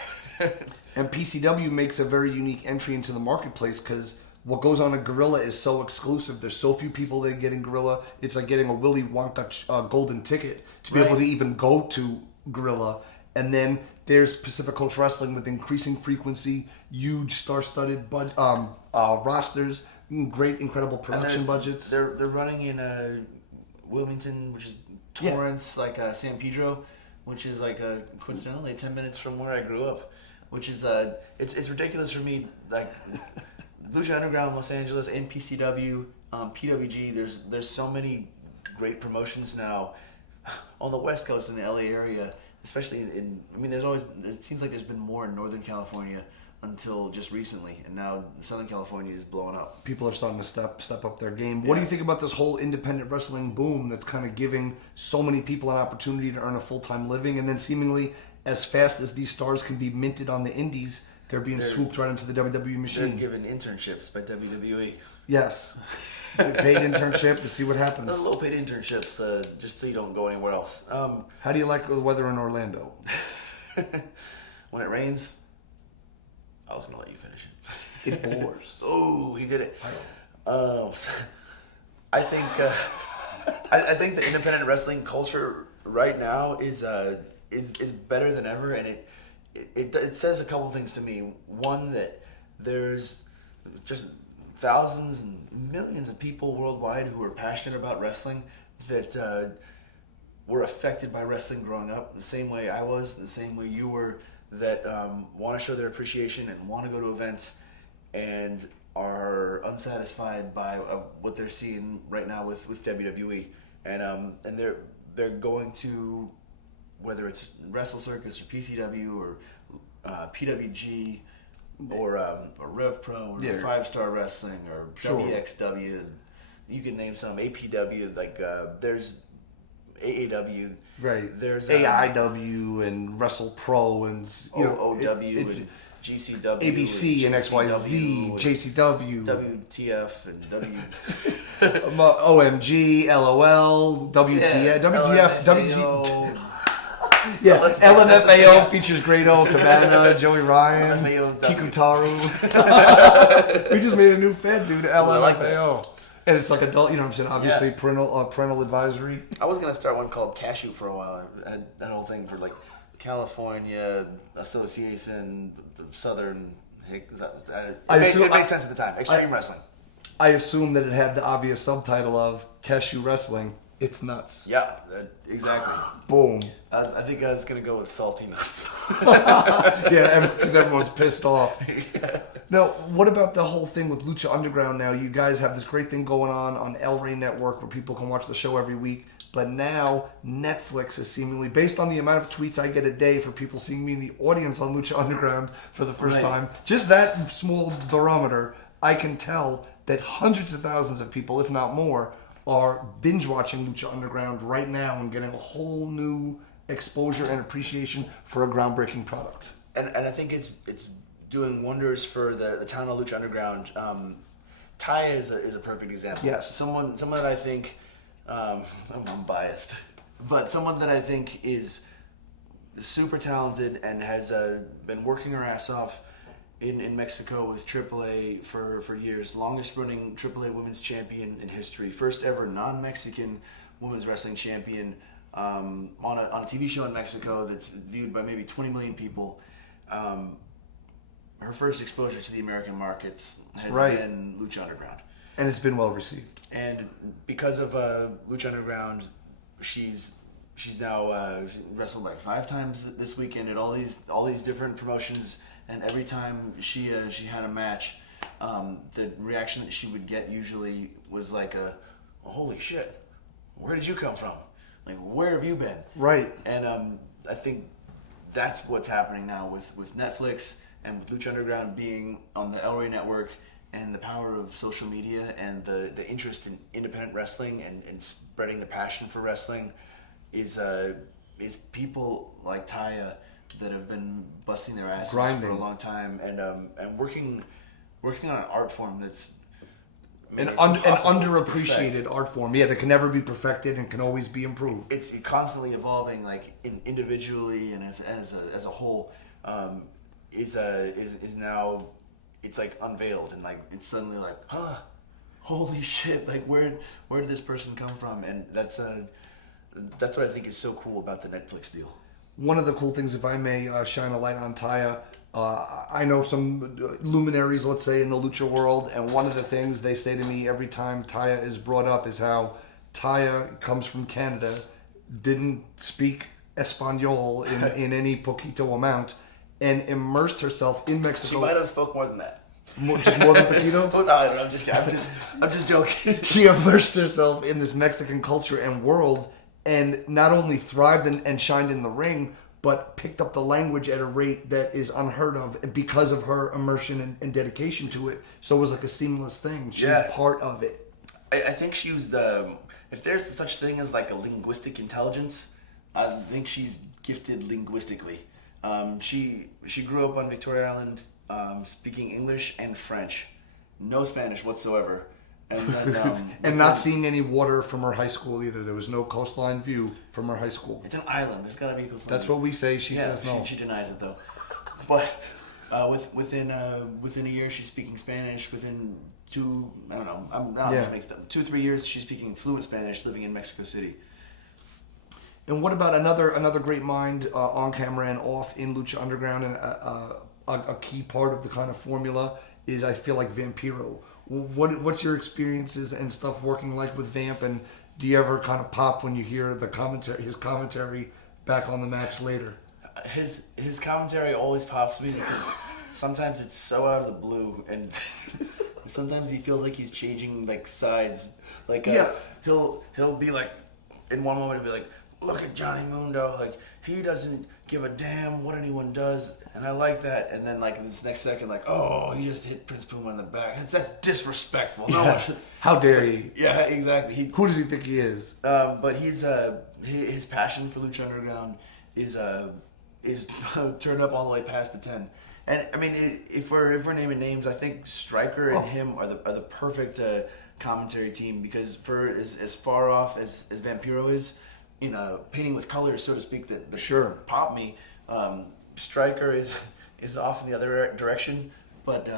And PCW makes a very unique entry into the marketplace because what goes on in Gorilla is so exclusive. There's so few people that get in Gorilla. It's like getting a Willy Wonka golden ticket to be able to even go to Gorilla. And then there's Pacific Coast Wrestling with increasing frequency, huge star-studded rosters, great, incredible production budgets. They're running in Wilmington, which is Torrance, like San Pedro, which is like coincidentally 10 minutes from where I grew up, which is it's ridiculous for me. Like Lucha Underground, Los Angeles, and PCW, PWG. There's so many great promotions now on the West Coast in the LA area, especially it seems like there's been more in Northern California until just recently, and now Southern California is blowing up. People are starting to step up their game. What do you think about this whole independent wrestling boom that's kind of giving so many people an opportunity to earn a full-time living, and then seemingly as fast as these stars can be minted on the indies, they're being swooped right into the WWE machine? They're given internships by WWE. Yes. Paid internship to see what happens. Low paid internships, just so you don't go anywhere else. How do you like the weather in Orlando? When it rains, I was gonna let you finish it. It pours. Oh, he did it. I think I think the independent wrestling culture right now is better than ever, and it says a couple things to me. One, that there's just thousands and millions of people worldwide who are passionate about wrestling that were affected by wrestling growing up the same way I was, the same way you were, that want to show their appreciation and want to go to events and are unsatisfied by what they're seeing right now with WWE, and they're going to, whether it's Wrestle Circus or PCW or PWG or Rev Pro or 5-Star Wrestling or WXW, you can name some, APW, like there's AAW, right? There's AIW and Wrestle Pro and OOW and GCW, ABC and XYZ, JCW, WTF and W. OMG, LOL, WTF, WTF, WG. Yeah, LMFAO features Grado, Cabana, Joey Ryan, Kikutaru. We just made a new fed, dude, LMFAO. And it's like adult, you know what I'm saying? Obviously, parental advisory. I was going to start one called Cashew for a while. I had that whole thing for like California Association, Southern. It made sense at the time. Extreme Wrestling. I assume that it had the obvious subtitle of Cashew Wrestling. It's nuts. Yeah, exactly. Boom. I think I was going to go with Salty Nuts. Yeah, because everyone's pissed off. Yeah. Now, what about the whole thing with Lucha Underground now? You guys have this great thing going on El Rey Network where people can watch the show every week. But now Netflix is seemingly, based on the amount of tweets I get a day for people seeing me in the audience on Lucha Underground for the first time, just that small barometer, I can tell that hundreds of thousands of people, if not more, are binge watching Lucha Underground right now and getting a whole new exposure and appreciation for a groundbreaking product. And I think it's doing wonders for the town of Lucha Underground. Ty is a perfect example. Yes. Someone that I think, I'm biased, but someone that I think is super talented and has been working her ass off in Mexico with AAA for years. Longest running AAA women's champion in history. First ever non-Mexican women's wrestling champion on a TV show in Mexico that's viewed by maybe 20 million people. Her first exposure to the American markets has been Lucha Underground. And it's been well received. And because of Lucha Underground, she's now wrestled like 5 times this weekend at all these different promotions. And every time she had a match, the reaction that she would get usually was like holy shit, where did you come from? Like, where have you been? Right. And I think that's what's happening now with Netflix and with Lucha Underground being on the El Rey Network, and the power of social media and the interest in independent wrestling and spreading the passion for wrestling is people like Taya that have been busting their asses for a long time and working on an art form that's an underappreciated art form. Yeah, that can never be perfected and can always be improved. It's constantly evolving, like individually and as a whole. Is now it's like unveiled and like it's suddenly like, huh, holy shit, like where did this person come from? And that's what I think is so cool about the Netflix deal. One of the cool things, if I may shine a light on Taya, I know some luminaries, let's say, in the Lucha world, and one of the things they say to me every time Taya is brought up is how Taya comes from Canada, didn't speak Espanol in any poquito amount, and immersed herself in Mexico. She might have spoke more than that. Just more than poquito? Oh, no, I'm just joking. She immersed herself in this Mexican culture and world, and not only thrived and shined in the ring, but picked up the language at a rate that is unheard of because of her immersion and dedication to it. So it was like a seamless thing. She's part of it. I think she was if there's such thing as like a linguistic intelligence, I think she's gifted linguistically. She grew up on Victoria Island, speaking English and French, no Spanish whatsoever. And then, and not seeing any water from her high school either. There was no coastline view from her high school. It's an island. There's got to be a coastline. That's what we say. She says no. She denies it though. But within a year, she's speaking Spanish. Within 2, I don't know. I'm just mixed up. 2-3 years, she's speaking fluent Spanish, living in Mexico City. And what about another great mind on camera and off in Lucha Underground, and a key part of the kind of formula is, I feel like, Vampiro. What's your experiences and stuff working like with Vamp, and do you ever kind of pop when you hear his commentary back on the match later? His commentary always pops me because sometimes it's so out of the blue, and sometimes he feels like he's changing like sides. Like he'll be like, in one moment he'll be like, look at Johnny Mundo, like he doesn't give a damn what anyone does, and I like that. And then like this next second, like, oh, he just hit Prince Puma in the back. That's disrespectful. No one should. How dare he? Yeah, exactly. Who does he think he is? But his passion for Lucha Underground is turned up all the way past the 10. And I mean, if we're naming names, I think Stryker and him are the perfect commentary team, because for as far off as Vampiro is, in painting with colors, so to speak, that pop me. Stryker is off in the other direction, but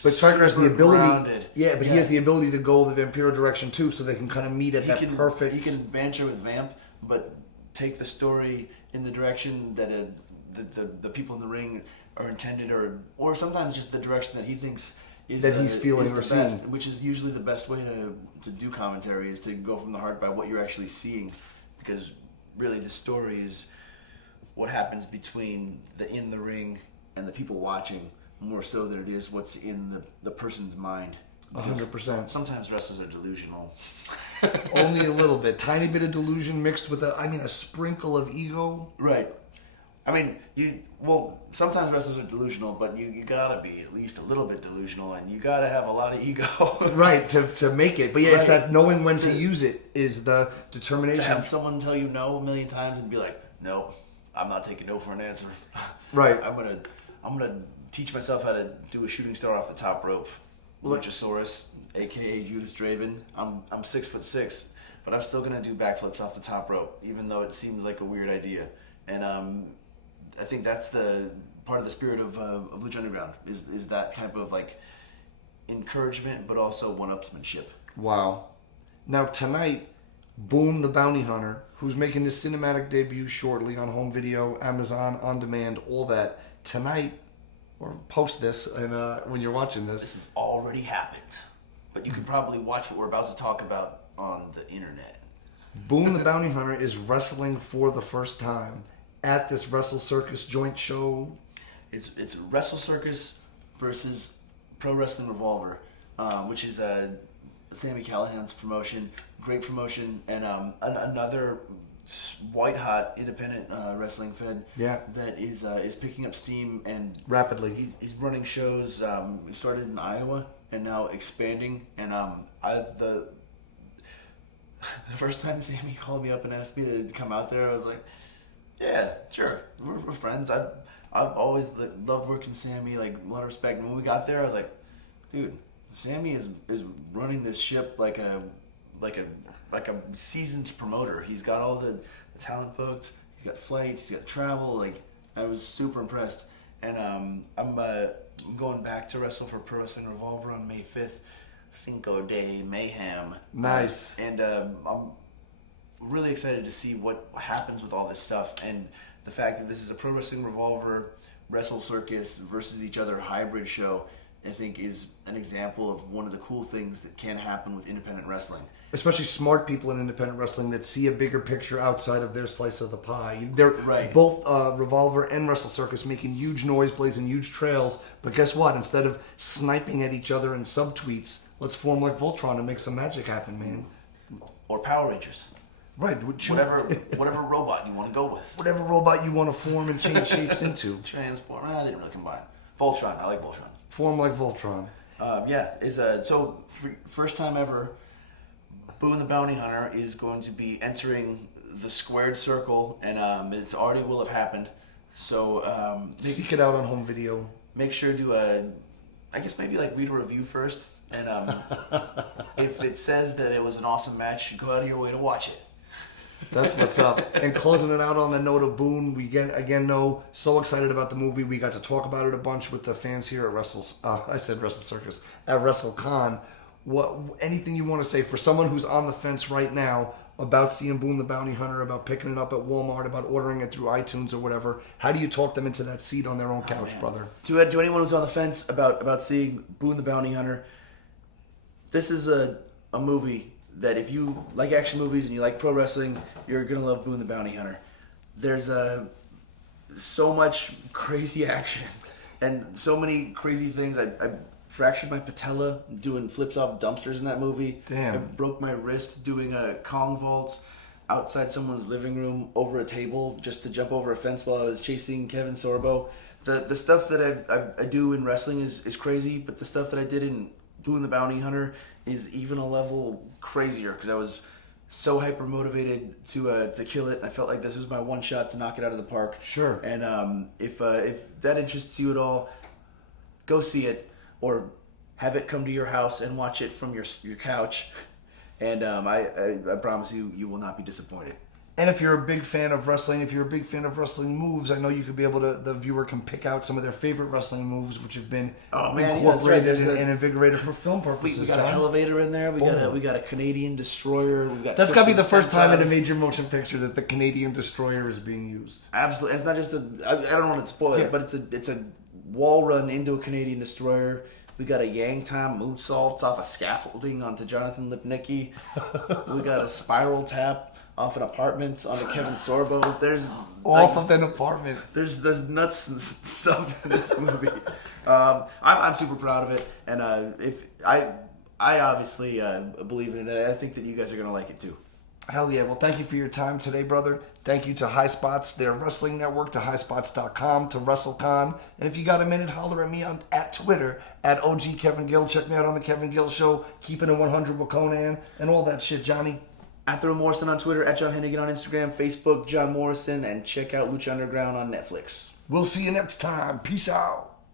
Stryker has the ability. Grounded. He has the ability to go the Vampiro direction too, so they can kind of meet at perfect. He can banter with Vamp, but take the story in the direction that the people in the ring are intended, or sometimes just the direction that he thinks is that he's feeling or seeing, which is usually the best way to do commentary, is to go from the heart by what you're actually seeing. Because really the story is what happens between in the ring and the people watching, more so than it is what's in the person's mind. 100%. Sometimes wrestlers are delusional. Only a little bit. Tiny bit of delusion mixed with a sprinkle of ego. Right. I mean, sometimes wrestlers are delusional, but you gotta be at least a little bit delusional, and you gotta have a lot of ego. Right, to make it. But it's that knowing when to use it is the determination. To have someone tell you no a million times and be like, no, I'm not taking no for an answer. Right. I'm gonna teach myself how to do a shooting star off the top rope. Luchasaurus, aka Judas Draven. I'm 6'6", but I'm still gonna do backflips off the top rope, even though it seems like a weird idea. And I think that's the part of the spirit of Lucha Underground is that type of like encouragement, but also one-upsmanship. Wow. Now tonight, Boon the Bounty Hunter, who's making his cinematic debut shortly on home video, Amazon On Demand, all that. Tonight, or post this, and when you're watching this. This has already happened, but you can probably watch what we're about to talk about on the internet. Boon the Bounty Hunter is wrestling for the first time at this Wrestle Circus joint show. It's Wrestle Circus versus Pro Wrestling Revolver, which is Sami Callihan's promotion. Great promotion, and another white hot independent wrestling fed that is picking up steam and rapidly. He's running shows. He started in Iowa and now expanding. And the first time Sami called me up and asked me to come out there, I was like, yeah, sure. We're friends. I've always loved working with Sami, like a lot of respect. And when we got there, I was like, dude, Sami is running this ship like a seasoned promoter. He's got all the talent booked. He's got flights. He's got travel. Like, I was super impressed. and I'm going back to wrestle for Pro Wrestling Revolver on May 5th. Cinco de Mayhem. Nice. And I'm really excited to see what happens with all this stuff, and the fact that this is a Pro Wrestling Revolver Wrestle Circus versus each other hybrid show, I think is an example of one of the cool things that can happen with independent wrestling. Especially smart people in independent wrestling that see a bigger picture outside of their slice of the pie. They're Right. both Revolver and Wrestle Circus making huge noise, blazing huge trails. But guess what? Instead of sniping at each other in subtweets, let's form like Voltron and make some magic happen, man. Or Power Rangers. Right. Whatever robot you want to go with. Whatever robot you want to form and change shapes into. Transform. They didn't really combine. Voltron. I like Voltron. Form like Voltron. First time ever, Boon the Bounty Hunter is going to be entering the squared circle, and it's already will have happened. So Seek it out on home video. make sure to, I guess maybe like read a review first, and if it says that it was an awesome match, go out of your way to watch it. That's what's up. And closing it out on the note of Boon, we again know so excited about the movie. We got to talk about it a bunch with the fans here at Wrestle Circus at WrestleCon. Anything you want to say for someone who's on the fence right now about seeing Boon the Bounty Hunter, about picking it up at Walmart, about ordering it through iTunes or whatever? How do you talk them into that seat on their own couch, brother? To anyone who's on the fence about seeing Boon the Bounty Hunter, this is a movie that if you like action movies and you like pro wrestling, you're gonna love Boon the Bounty Hunter. There's so much crazy action and so many crazy things. I fractured my patella doing flips off dumpsters in that movie. Damn. I broke my wrist doing Kong vaults outside someone's living room over a table just to jump over a fence while I was chasing Kevin Sorbo. The stuff that I do in wrestling is crazy, but the stuff that I did in Boon the Bounty Hunter is even a level crazier because I was so hyper motivated to kill it. And I felt like this was my one shot to knock it out of the park. Sure. And if that interests you at all, go see it or have it come to your house and watch it from your couch. And I promise you will not be disappointed. And if you're a big fan of wrestling, if you're a big fan of wrestling moves, I know you could be able to, the viewer can pick out some of their favorite wrestling moves, which have been incorporated and invigorated for film purposes. We got an elevator in there. We got a Canadian destroyer. That's got to be the first time in a major motion picture that the Canadian destroyer is being used. Absolutely. It's not just I don't want to spoil it, but it's a wall run into a Canadian destroyer. We got a Yang Time moonsault off a scaffolding onto Jonathan Lipnicki. We got a spiral tap off an apartment onto Kevin Sorbo. There's an apartment. There's nuts and stuff in this movie. I'm super proud of it, and if I obviously believe in it. I think that you guys are gonna like it too. Hell yeah. Well, thank you for your time today, brother. Thank you to High Spots, their wrestling network, to highspots.com, to WrestleCon. And if you got a minute, holler at me at Twitter, at OG Kevin Gill. Check me out on the Kevin Gill Show, Keeping It 100 with Conan, and all that shit, Johnny. At The Morrison on Twitter, at John Hennigan on Instagram, Facebook, John Morrison, and check out Lucha Underground on Netflix. We'll see you next time. Peace out.